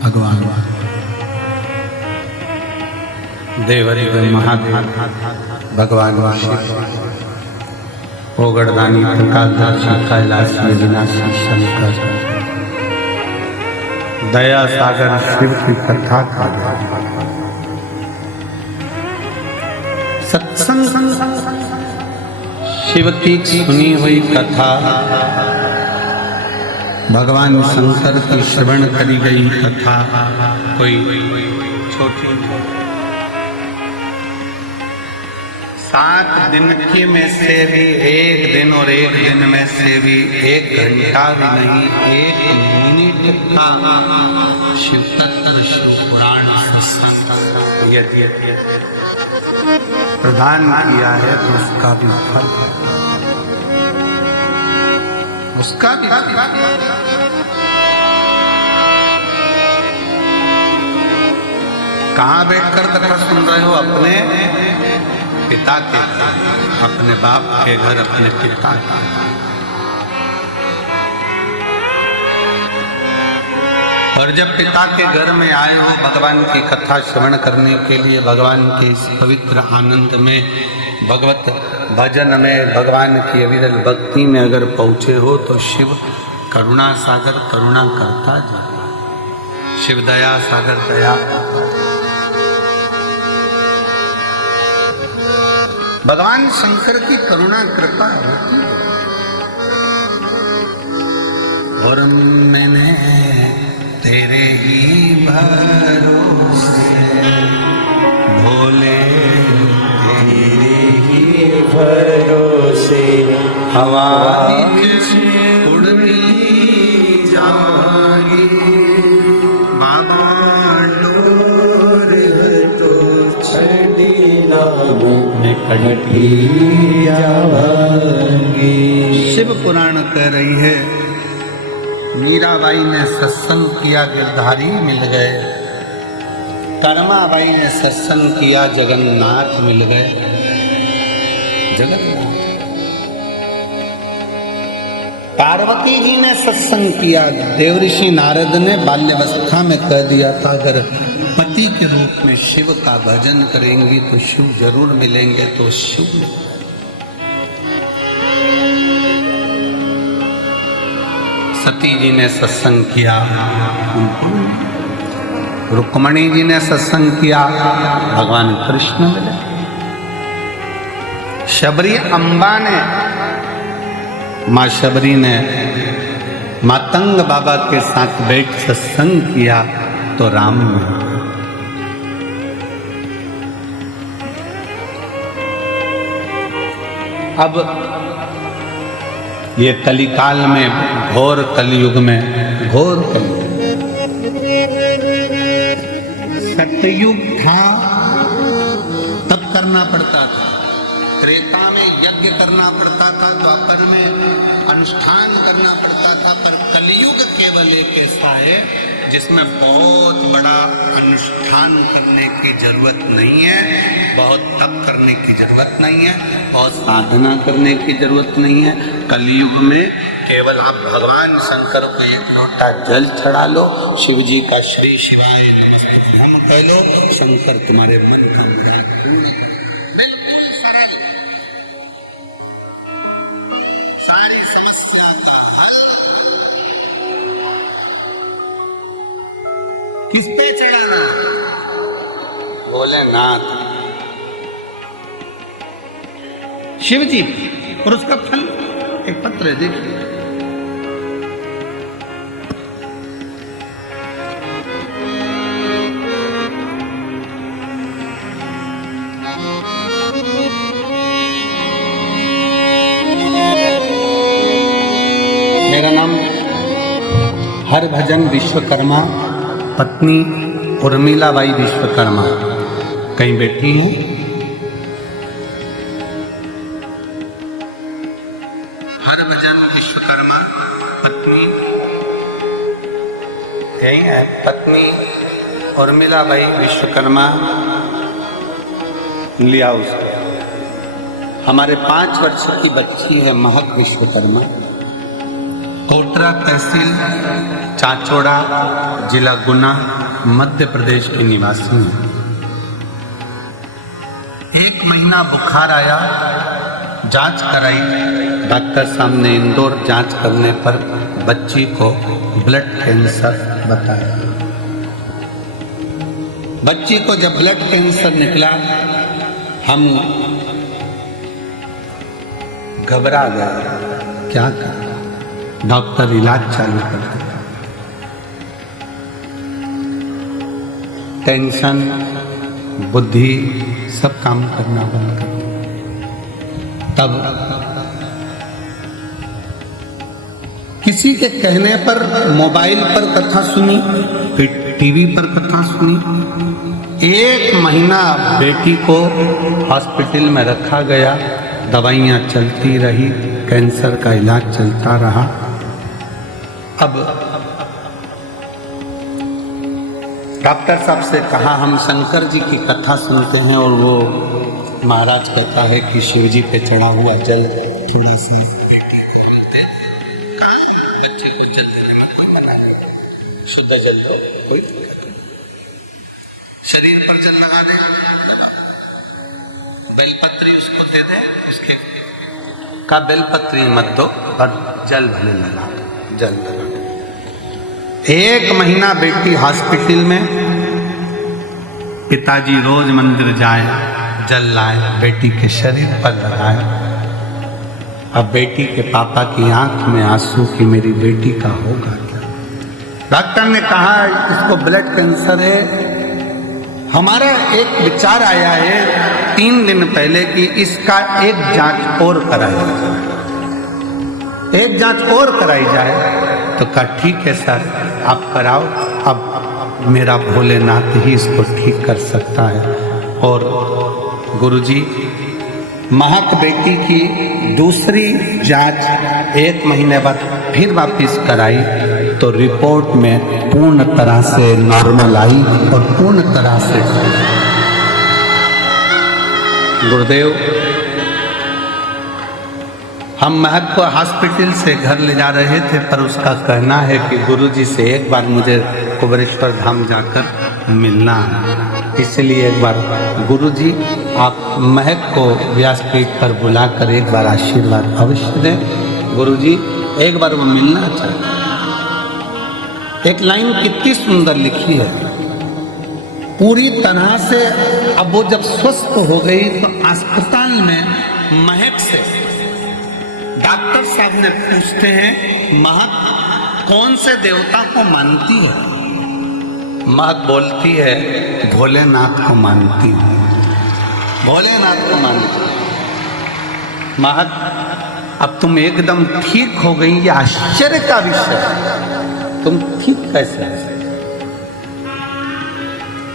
भगवान देवरी महादेव भगवान शिव ओगड़दानी प्रकाशदासी कैलाश विनाशी शंकर दया सागर शिव की कथा का सत्संग शिव की सुनी हुई कथा भगवान शंकर की श्रवण करी गई कथा कोई छोटी 7 दिन की में से भी एक दिन और एक दिन में से भी 1 घंटा भी नहीं 1 मिनट का शिव तत्व शिव पुराण सत्संग यदि प्रदान किया है तो उसका भी फल उसका भी कहाँ बैठकर कथा सुन रहे हो? अपने पिता के घर, अपने बाप के घर, अपने पिता के। और जब पिता के घर में आए हो भगवान की कथा श्रवण करने के लिए, भगवान के इस पवित्र आनंद में, भगवत भजन में, भगवान की अविरल भक्ति में अगर पहुंचे हो तो शिव करुणा सागर करुणा करता जाए, शिव दया सागर दया। भगवान शंकर की करुणा कृपा होती है। और मैंने तेरे ही भरोसे भोले, तेरे ही भरोसे हवा उड़ती जाएगी बाबा डोर तो छड़ीला में कटी जाएगी। शिव पुराण कह रही है मीराबाई ने सत्संग किया गिरधारी मिल गए, कर्माबाई ने सत्संग किया जगन्नाथ मिल गए। जगन्नाथ पार्वती जी ने सत्संग किया, देवऋषि नारद ने बाल्यावस्था में कह दिया था अगर पति के रूप में शिव का भजन करेंगी तो शिव जरूर मिलेंगे, तो शिव सती जी ने सत्संग किया, रुक्मणी जी ने सत्संग किया, भगवान कृष्ण मिले। शबरी अम्बा ने, माँ शबरी ने मातंग बाबा के साथ बैठ सत्संग किया तो राम मिले। अब ये कलिकाल में, घोर कलयुग में, घोर कलयुग, सतयुग था तब करना पड़ता था, त्रेता में यज्ञ करना पड़ता था, द्वापर में अनुष्ठान करना पड़ता था, पर कलयुग केवल एक ऐसा है जिसमें बहुत बड़ा अनुष्ठान करने की जरूरत नहीं है, बहुत तप करने की जरूरत नहीं है और साधना करने की जरूरत नहीं है। कलयुग में केवल आप भगवान शंकर को एक लोटा जल चढ़ा लो, शिव जी का श्री शिवाय नमस्तुभ्यम कह लो, शंकर तुम्हारे मन का मुराद पूर्ण कर। बिल्कुल सरल, सारी समस्या का हल किस पे चढ़ाना? भोलेनाथ, शिव जी। और उसका फल एक पत्र है, देखिए। मेरा नाम हरभजन विश्वकर्मा, पत्नी उर्मिलाबाई विश्वकर्मा। कहीं बैठी हैं? हरभजन विश्वकर्मा, पत्नी यही है, पत्नी उर्मिलाबाई विश्वकर्मा। लिया उसको। हमारे 5 वर्ष की बच्ची है महक विश्वकर्मा, कोटरा तहसील चाचौड़ा जिला गुना मध्य प्रदेश की निवासी है। 1 महीना बुखार आया, जांच कराई, डॉक्टर साहब ने इंदौर जांच करने पर बच्ची को ब्लड कैंसर बताया। बच्ची को जब ब्लड कैंसर निकला हम घबरा गए, क्या करें? डॉक्टर इलाज चालू कर दिया। टेंशन, बुद्धि सब काम करना बंद कर दिया। तब किसी के कहने पर मोबाइल पर कथा सुनी, फिर टीवी पर कथा सुनी। 1 महीना बेटी को हॉस्पिटल में रखा गया, दवाइयाँ चलती रही, कैंसर का इलाज चलता रहा। अब डॉक्टर साहब से कहा हम शंकर जी की कथा सुनते हैं और वो महाराज कहता है कि शिव जी पे चढ़ा हुआ जल थोड़ी सी शुद्ध जल तो कोई शरीर पर जल लगा दे, बेलपत्री उसको दे दे, उसके का बेलपत्री मत दो और जल भले लगा, जल लगा। 1 महीना बेटी हॉस्पिटल में, पिताजी रोज मंदिर जाए, जल लाए, बेटी के शरीर पर लगाए। अब बेटी के पापा की आंख में आंसू कि मेरी बेटी का होगा क्या। डॉक्टर ने कहा इसको ब्लड कैंसर है। हमारा एक विचार आया है 3 दिन पहले कि इसका एक जांच और कराई जाए, एक जांच और कराई जाए। तो कहा ठीक है सर आप कराओ, अब मेरा भोलेनाथ ही इसको ठीक कर सकता है। और गुरुजी महक बेटी की दूसरी जांच 1 महीने बाद फिर वापस कराई तो रिपोर्ट में पूर्ण तरह से नॉर्मल आई और पूर्ण तरह से। गुरुदेव हम महक को हॉस्पिटल से घर ले जा रहे थे, पर उसका कहना है कि गुरुजी से एक बार मुझे कुबेरेश्वर धाम जाकर मिलना है। इसलिए एक बार गुरुजी आप महक को व्यासपीठ पर बुलाकर एक बार आशीर्वाद अवश्य दें। गुरुजी एक बार वो मिलना चाहते। एक लाइन कितनी सुंदर लिखी है, पूरी तरह से। अब वो जब स्वस्थ हो गई तो अस्पताल में महक से डॉक्टर साहब ने पूछते हैं महक कौन से देवता को मानती है? महक बोलती है भोलेनाथ को मानती हूँ, भोलेनाथ को मानती हूँ। महक अब तुम एकदम ठीक हो गई, ये आश्चर्य का विषय है, तुम ठीक कैसे?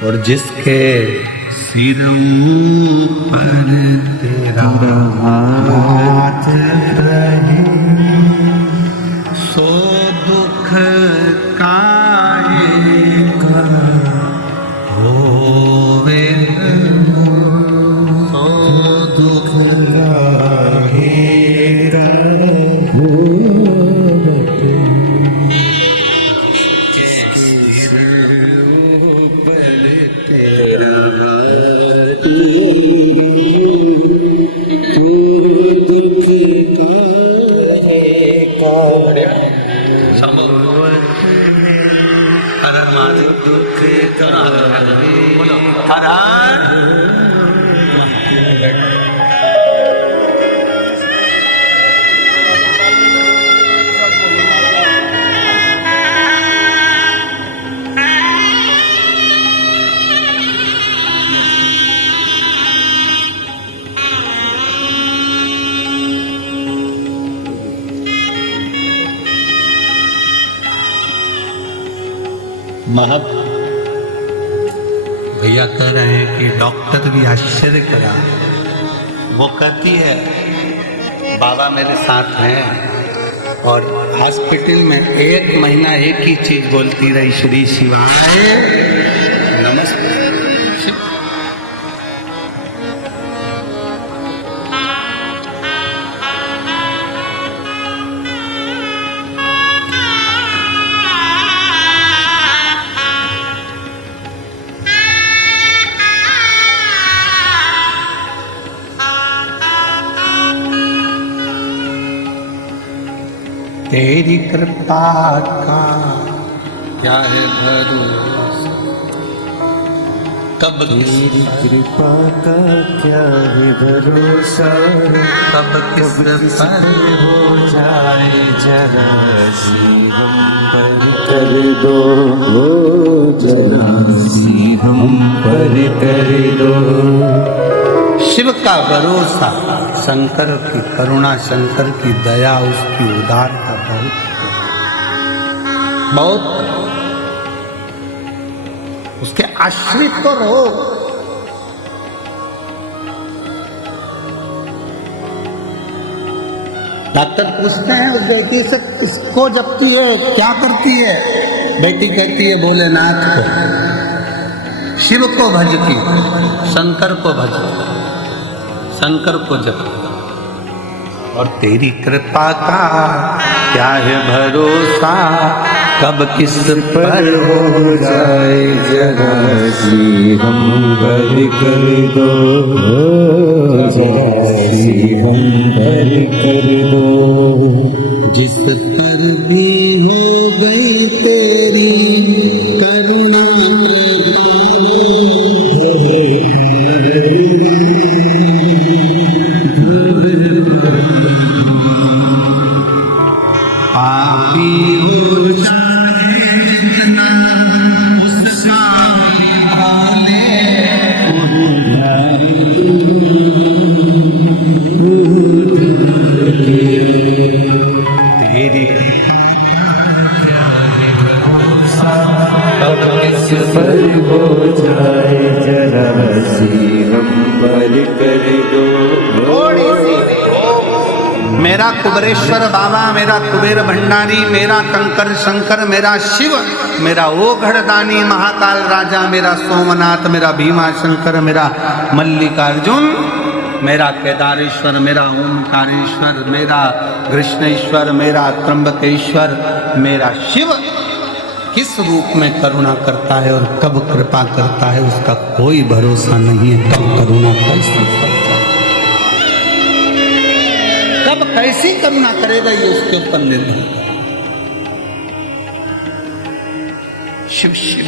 और जिसके सिर पर तेरा हाथ रहे सो दुख काहे का होवे, सो दुख काहे का होवे। तेरा महक भैया कह रहे हैं कि डॉक्टर भी आश्चर्य करा। वो कहती है बाबा मेरे साथ हैं और हॉस्पिटल में 1 महीना एक ही चीज बोलती रही, श्री शिवाय नमस्ते। तेरी कृपा का क्या है भरोसा, कब तेरी कृपा का क्या है भरोसा, कब किस पर हो जाए जरा सी हम पर कर दो, हो जरा सी हम पर कर दो। शिव का भरोसा, शंकर की करुणा, शंकर की दया, उसकी उदारता बहुत उसके आश्रित तो रहो। डॉक्टर पूछते हैं उस बेटी से किसको जपती है, क्या करती है? बेटी कहती है भोलेनाथ को, शिव को भजती, शंकर को भजती, शंकर को जपती। और तेरी कृपा का क्या है भरोसा, कब किस पर हो जाए जरा सी हम पर कर दो, जरा सी हम पर कर दो। जिस पर भी हो गई तेरी करुणा, पापी हो जाए पर हो जाए जरा सी हम पर कर दो। मेरा कुबेरेश्वर बाबा, मेरा कुबेर भंडारी, मेरा कंकर शंकर, मेरा शिव, मेरा ओघड़दानी महाकाल राजा, मेरा सोमनाथ, मेरा भीमा शंकर, मेरा मल्लिकार्जुन, मेरा केदारेश्वर, मेरा ओमकारेश्वर, मेरा कृष्णेश्वर, मेरा त्र्यंबकेश्वर, मेरा शिव किस रूप में करुणा करता है और कब कृपा करता है उसका कोई भरोसा नहीं है। कब करुणा कर सकता है, कब कैसी करुणा करेगा ये उसके ऊपर निर्भर है। शिव शिव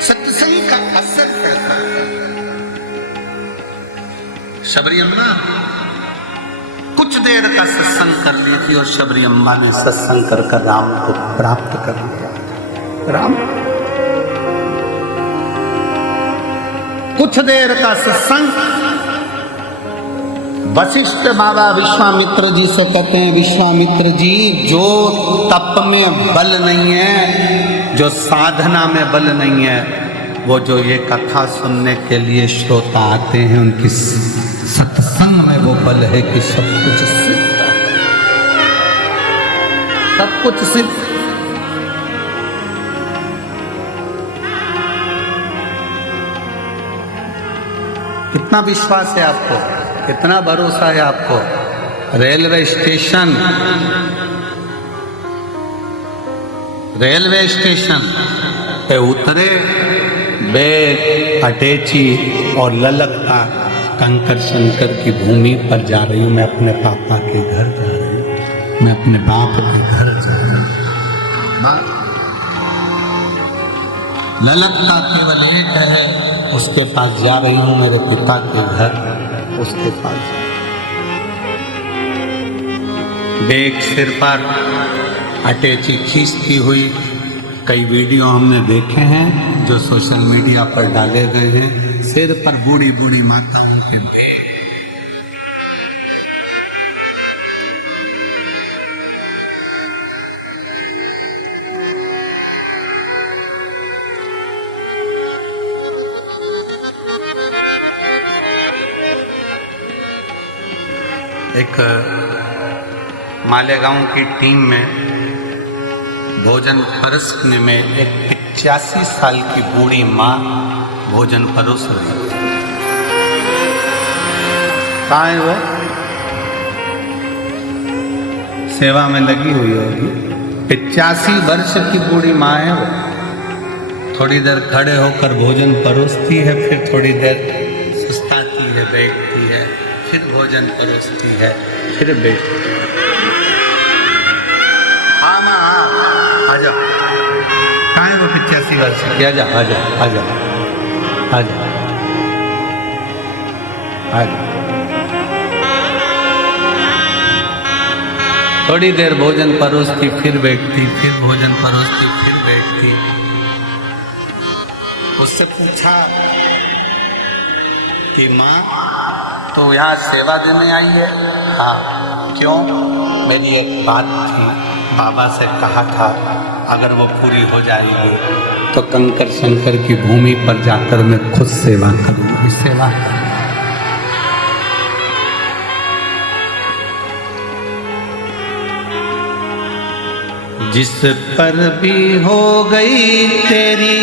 सत्संग का असर कैसा है। शबरी अम्मा कुछ देर का सत्संग कर ली थी और शबरी अम्मा ने सत्संग कर राम को प्राप्त कर लिया। राम कुछ देर का सत्संग वशिष्ठ बाबा विश्वामित्र जी से कहते हैं, विश्वामित्र जी जो तप में बल नहीं है, जो साधना में बल नहीं है, वो जो ये कथा सुनने के लिए श्रोता आते हैं उनकी सत्संग में वो बल है कि सब कुछ सिद्ध, सब कुछ सिद्ध। कितना विश्वास है आपको, कितना भरोसा है आपको। रेलवे स्टेशन पे उतरे, बैग अटैची और ललकता कंकर शंकर की भूमि पर जा रही हूँ। मैं अपने पापा के घर जा रही हूँ, मैं अपने बाप के घर जा रही हूँ। ललकता केवल एक है, उसके पास जा रही हूँ, मेरे पिता के घर, उसके पास। बैग सिर पर, अटैची खींचती हुई। कई वीडियो हमने देखे हैं जो सोशल मीडिया पर डाले गए हैं, सिर पर बूढ़ी बूढ़ी माताओं के बैग। एक मालेगांव की टीम में भोजन परोसने में एक 85 साल की बूढ़ी माँ भोजन परोस रही है। कहाँ है वो? सेवा में लगी हुई होगी। 85 वर्ष की बूढ़ी माँ है वो। थोड़ी देर खड़े होकर भोजन परोसती है, फिर थोड़ी देर सुस्ताती है, बैठती है, फिर भोजन परोसती है, फिर बैठती है। हाँ माँ हाँ, आ जाओ। कहाँ है वो 85 वर्ष की? आ जाओ आ जाओ आ जाओ आ जाओ आ जाओ। थोड़ी देर भोजन परोसती, फिर बैठती, फिर भोजन परोसती, फिर बैठती। उससे पूछा कि माँ तो यहाँ सेवा देने आई है? हाँ। क्यों? मेरी एक बात थी, बाबा से कहा था अगर वो पूरी हो जाएगी तो कंकर शंकर की भूमि पर जाकर मैं खुद सेवा करूँगी। सेवा जिस पर भी हो गई तेरी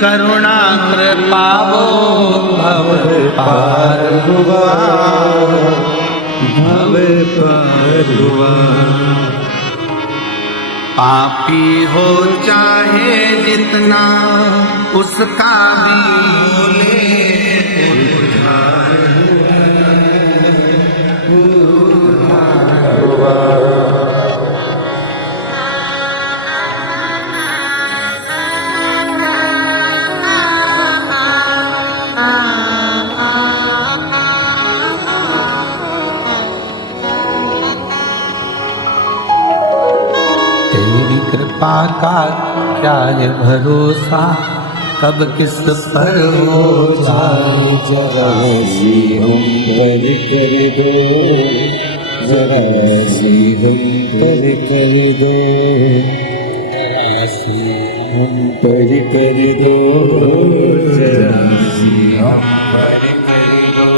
करुणा कृपा वो भव पार हुआ, भव पार हुआ। पापी हो चाहे जितना उसका भी बोले उद्धार हुआ। कृपा का क्या है भरोसा, कब किस पर हो जाए जरा सी हम पर कर दो, जरा सी हम पर कर दो, हम पर कर दो, जरा सी हम पर कर दो।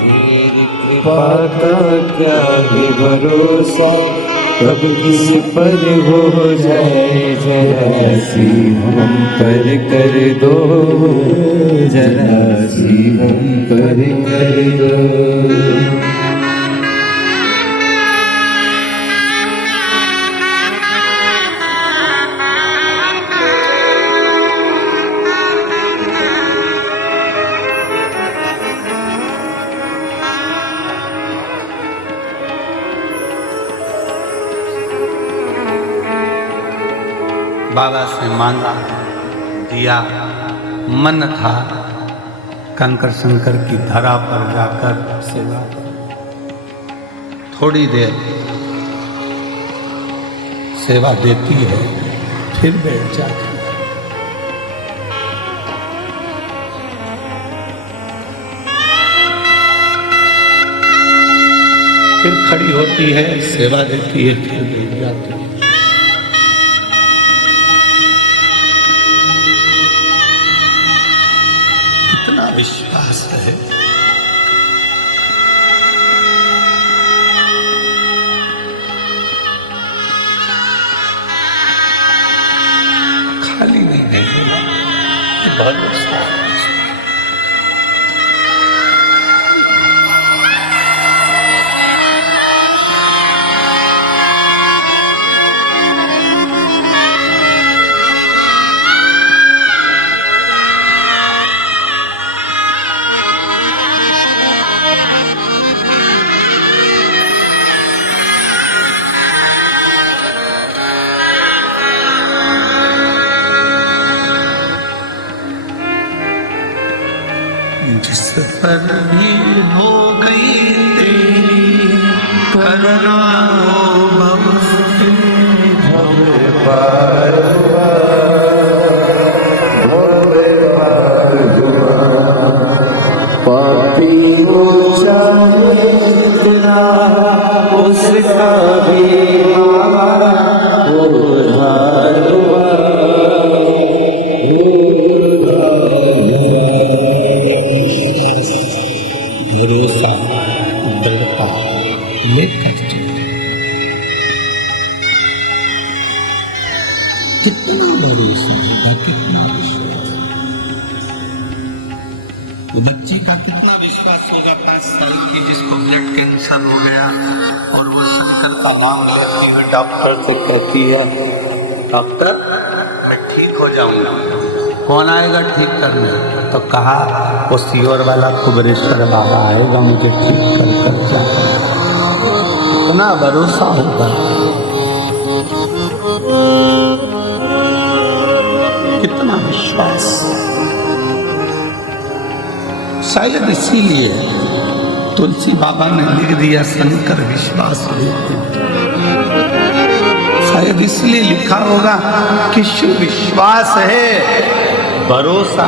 तेरी कृपा का क्या ही भरोसा, कब किसी पर हो जाए, जरा सी हम पर कर दो, जरा सी हम पर कर दो। बाबा से मांगा, दिया, मन था कंकर शंकर की धरा पर जाकर सेवा कर। थोड़ी देर सेवा देती है, फिर बैठ जाती है। फिर खड़ी होती है, सेवा देती है, फिर बैठ जाती है। विश्वास है। खाली नहीं है, भरोसा। जिस पर भी हो गई तेरी करुणा, भव से भव पार हुआ, भव पार हुआ। पापी हो चाहे इतना, उसका भी उद्धार हुआ। भरोसा बढ़ता लेकर चलते। कितना भरोसा होगा, कितना विश्वास। वो बच्ची का कितना विश्वास होगा 5 साल की, जिसको ब्लड कैंसर हो गया और वो शंकर का नाम लेकर डॉक्टर से कहती है, डॉक्टर मैं ठीक हो जाऊंगा। कौन आएगा ठीक करने? तो कहा वो सियोर वाला कुबरेश्वर बाबा आएगा मुझे ठीक कर जाएगा। इतना भरोसा होगा, कितना विश्वास। शायद इसीलिए तुलसी बाबा ने लिख दिया शंकर विश्वास देते। शायद इसलिए लिखा होगा कि शिव विश्वास है, भरोसा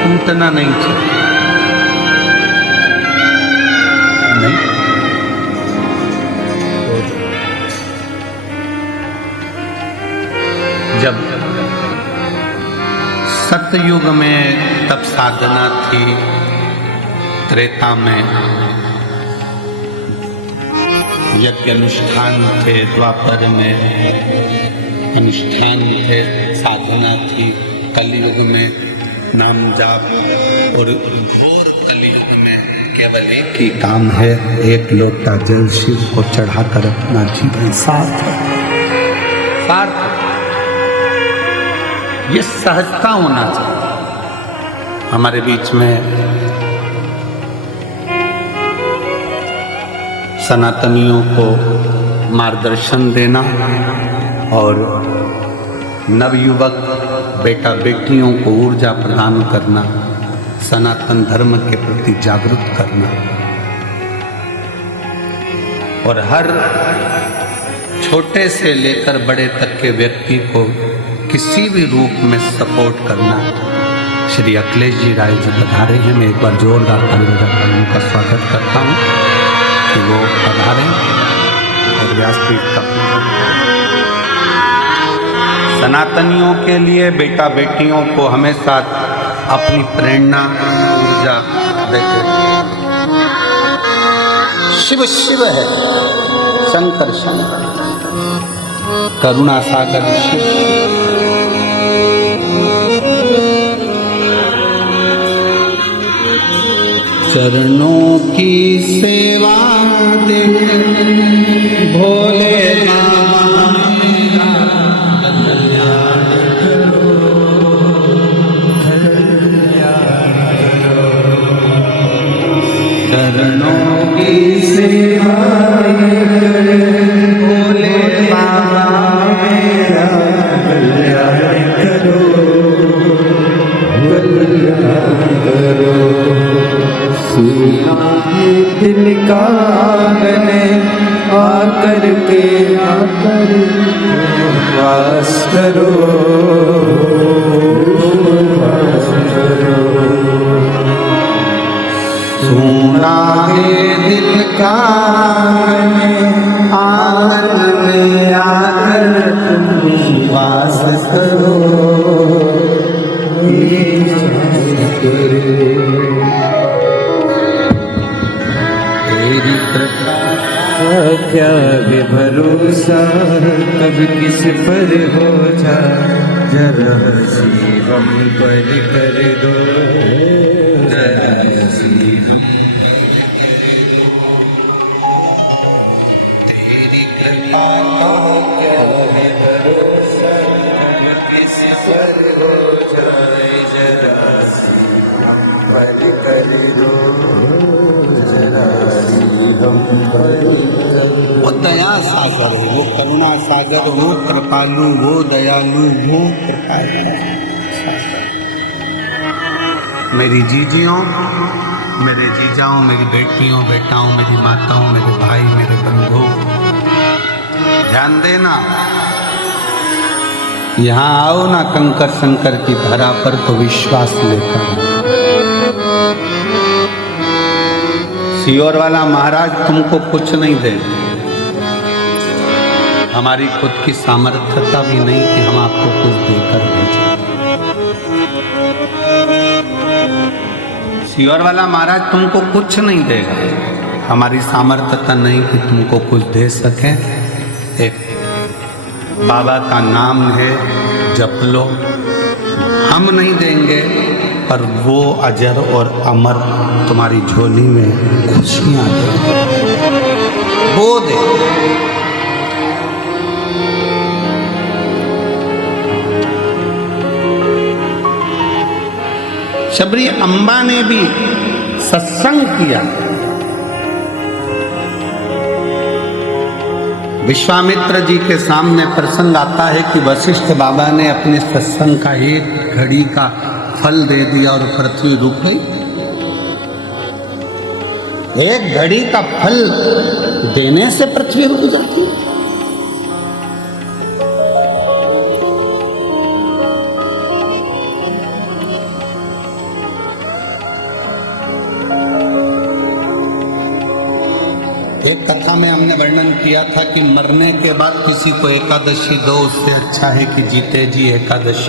टूटना नहीं चाहिए। नहीं जब सतयुग में तब साधना थी, त्रेता में यज्ञ अनुष्ठान थे, द्वापर में अनुष्ठान थे, साधना थी, कलयुग में नाम जाप, और घोर कलयुग में केवल एक ही काम है, एक लोटा जल शिव को चढ़ाकर अपना जीवन सार्थक। ये सहजता होना चाहिए हमारे बीच में। सनातनियों को मार्गदर्शन देना और नवयुवक बेटा बेटियों को ऊर्जा प्रदान करना, सनातन धर्म के प्रति जागरूक करना और हर छोटे से लेकर बड़े तक के व्यक्ति को किसी भी रूप में सपोर्ट करना, श्री अखिलेश जी राय जी पधारे हैं। मैं एक बार जोरदार ताली बजाकर उनका स्वागत करता हूँ कि वो पधारें और व्यासपीठ का पूजन करें। सनातनियों के लिए बेटा बेटियों को हमेशा अपनी प्रेरणा ऊर्जा देते हैं। शिव शिव है, शंकर शंकर, करुणा सागर शिव। चरणों की सेवा दे भोले चरणों की सेवा भोले बाबा मेरा कल्याण करो, कल्याण करो। सुना ये दिल का गने आकर वास करो, वास करो। सुना है दिल का आंगन में आकर वास करो, तेरी कृपा क्या है भरोसा कब किस पर हो जा, जरा सी हम पर कर दो, जरा सी हम। तेरी कृपा क्या है भरोसा किस पर हो जाए, जरा सी हम पर कर दो, जरा सी हम पर। वो दया सागर हो, वो करुणा सागर हो, कृपालु वो दयालु वो कृपालु सागर। मेरी जीजियों, मेरे जीजाओं, मेरी बेटियों बेटाओं, मेरी माताओं, मेरे भाई, मेरे बंधुओं, ध्यान देना। यहाँ आओ ना कंकर शंकर की धरा पर तो विश्वास लेकर। सियोर वाला महाराज तुमको कुछ नहीं देगा, हमारी खुद की सामर्थ्यता भी नहीं कि हम आपको कुछ देकर भेजें। सियोर वाला महाराज तुमको कुछ नहीं देगा, हमारी सामर्थ्यता नहीं कि तुमको कुछ दे सके। एक बाबा का नाम है, जप लो। हम नहीं देंगे पर वो अजर और अमर तुम्हारी झोली में खुशियां दे, वो दे। शबरी अम्बा ने भी सत्संग किया। विश्वामित्र जी के सामने प्रसंग आता है कि वशिष्ठ बाबा ने अपने सत्संग का एक घड़ी का फल दे दिया और पृथ्वी रुक गई। एक घड़ी का फल देने से पृथ्वी रुक जाती है। एक कथा में हमने वर्णन किया था कि मरने के बाद किसी को एकादशी दो, उससे अच्छा है कि जीते जी एकादशी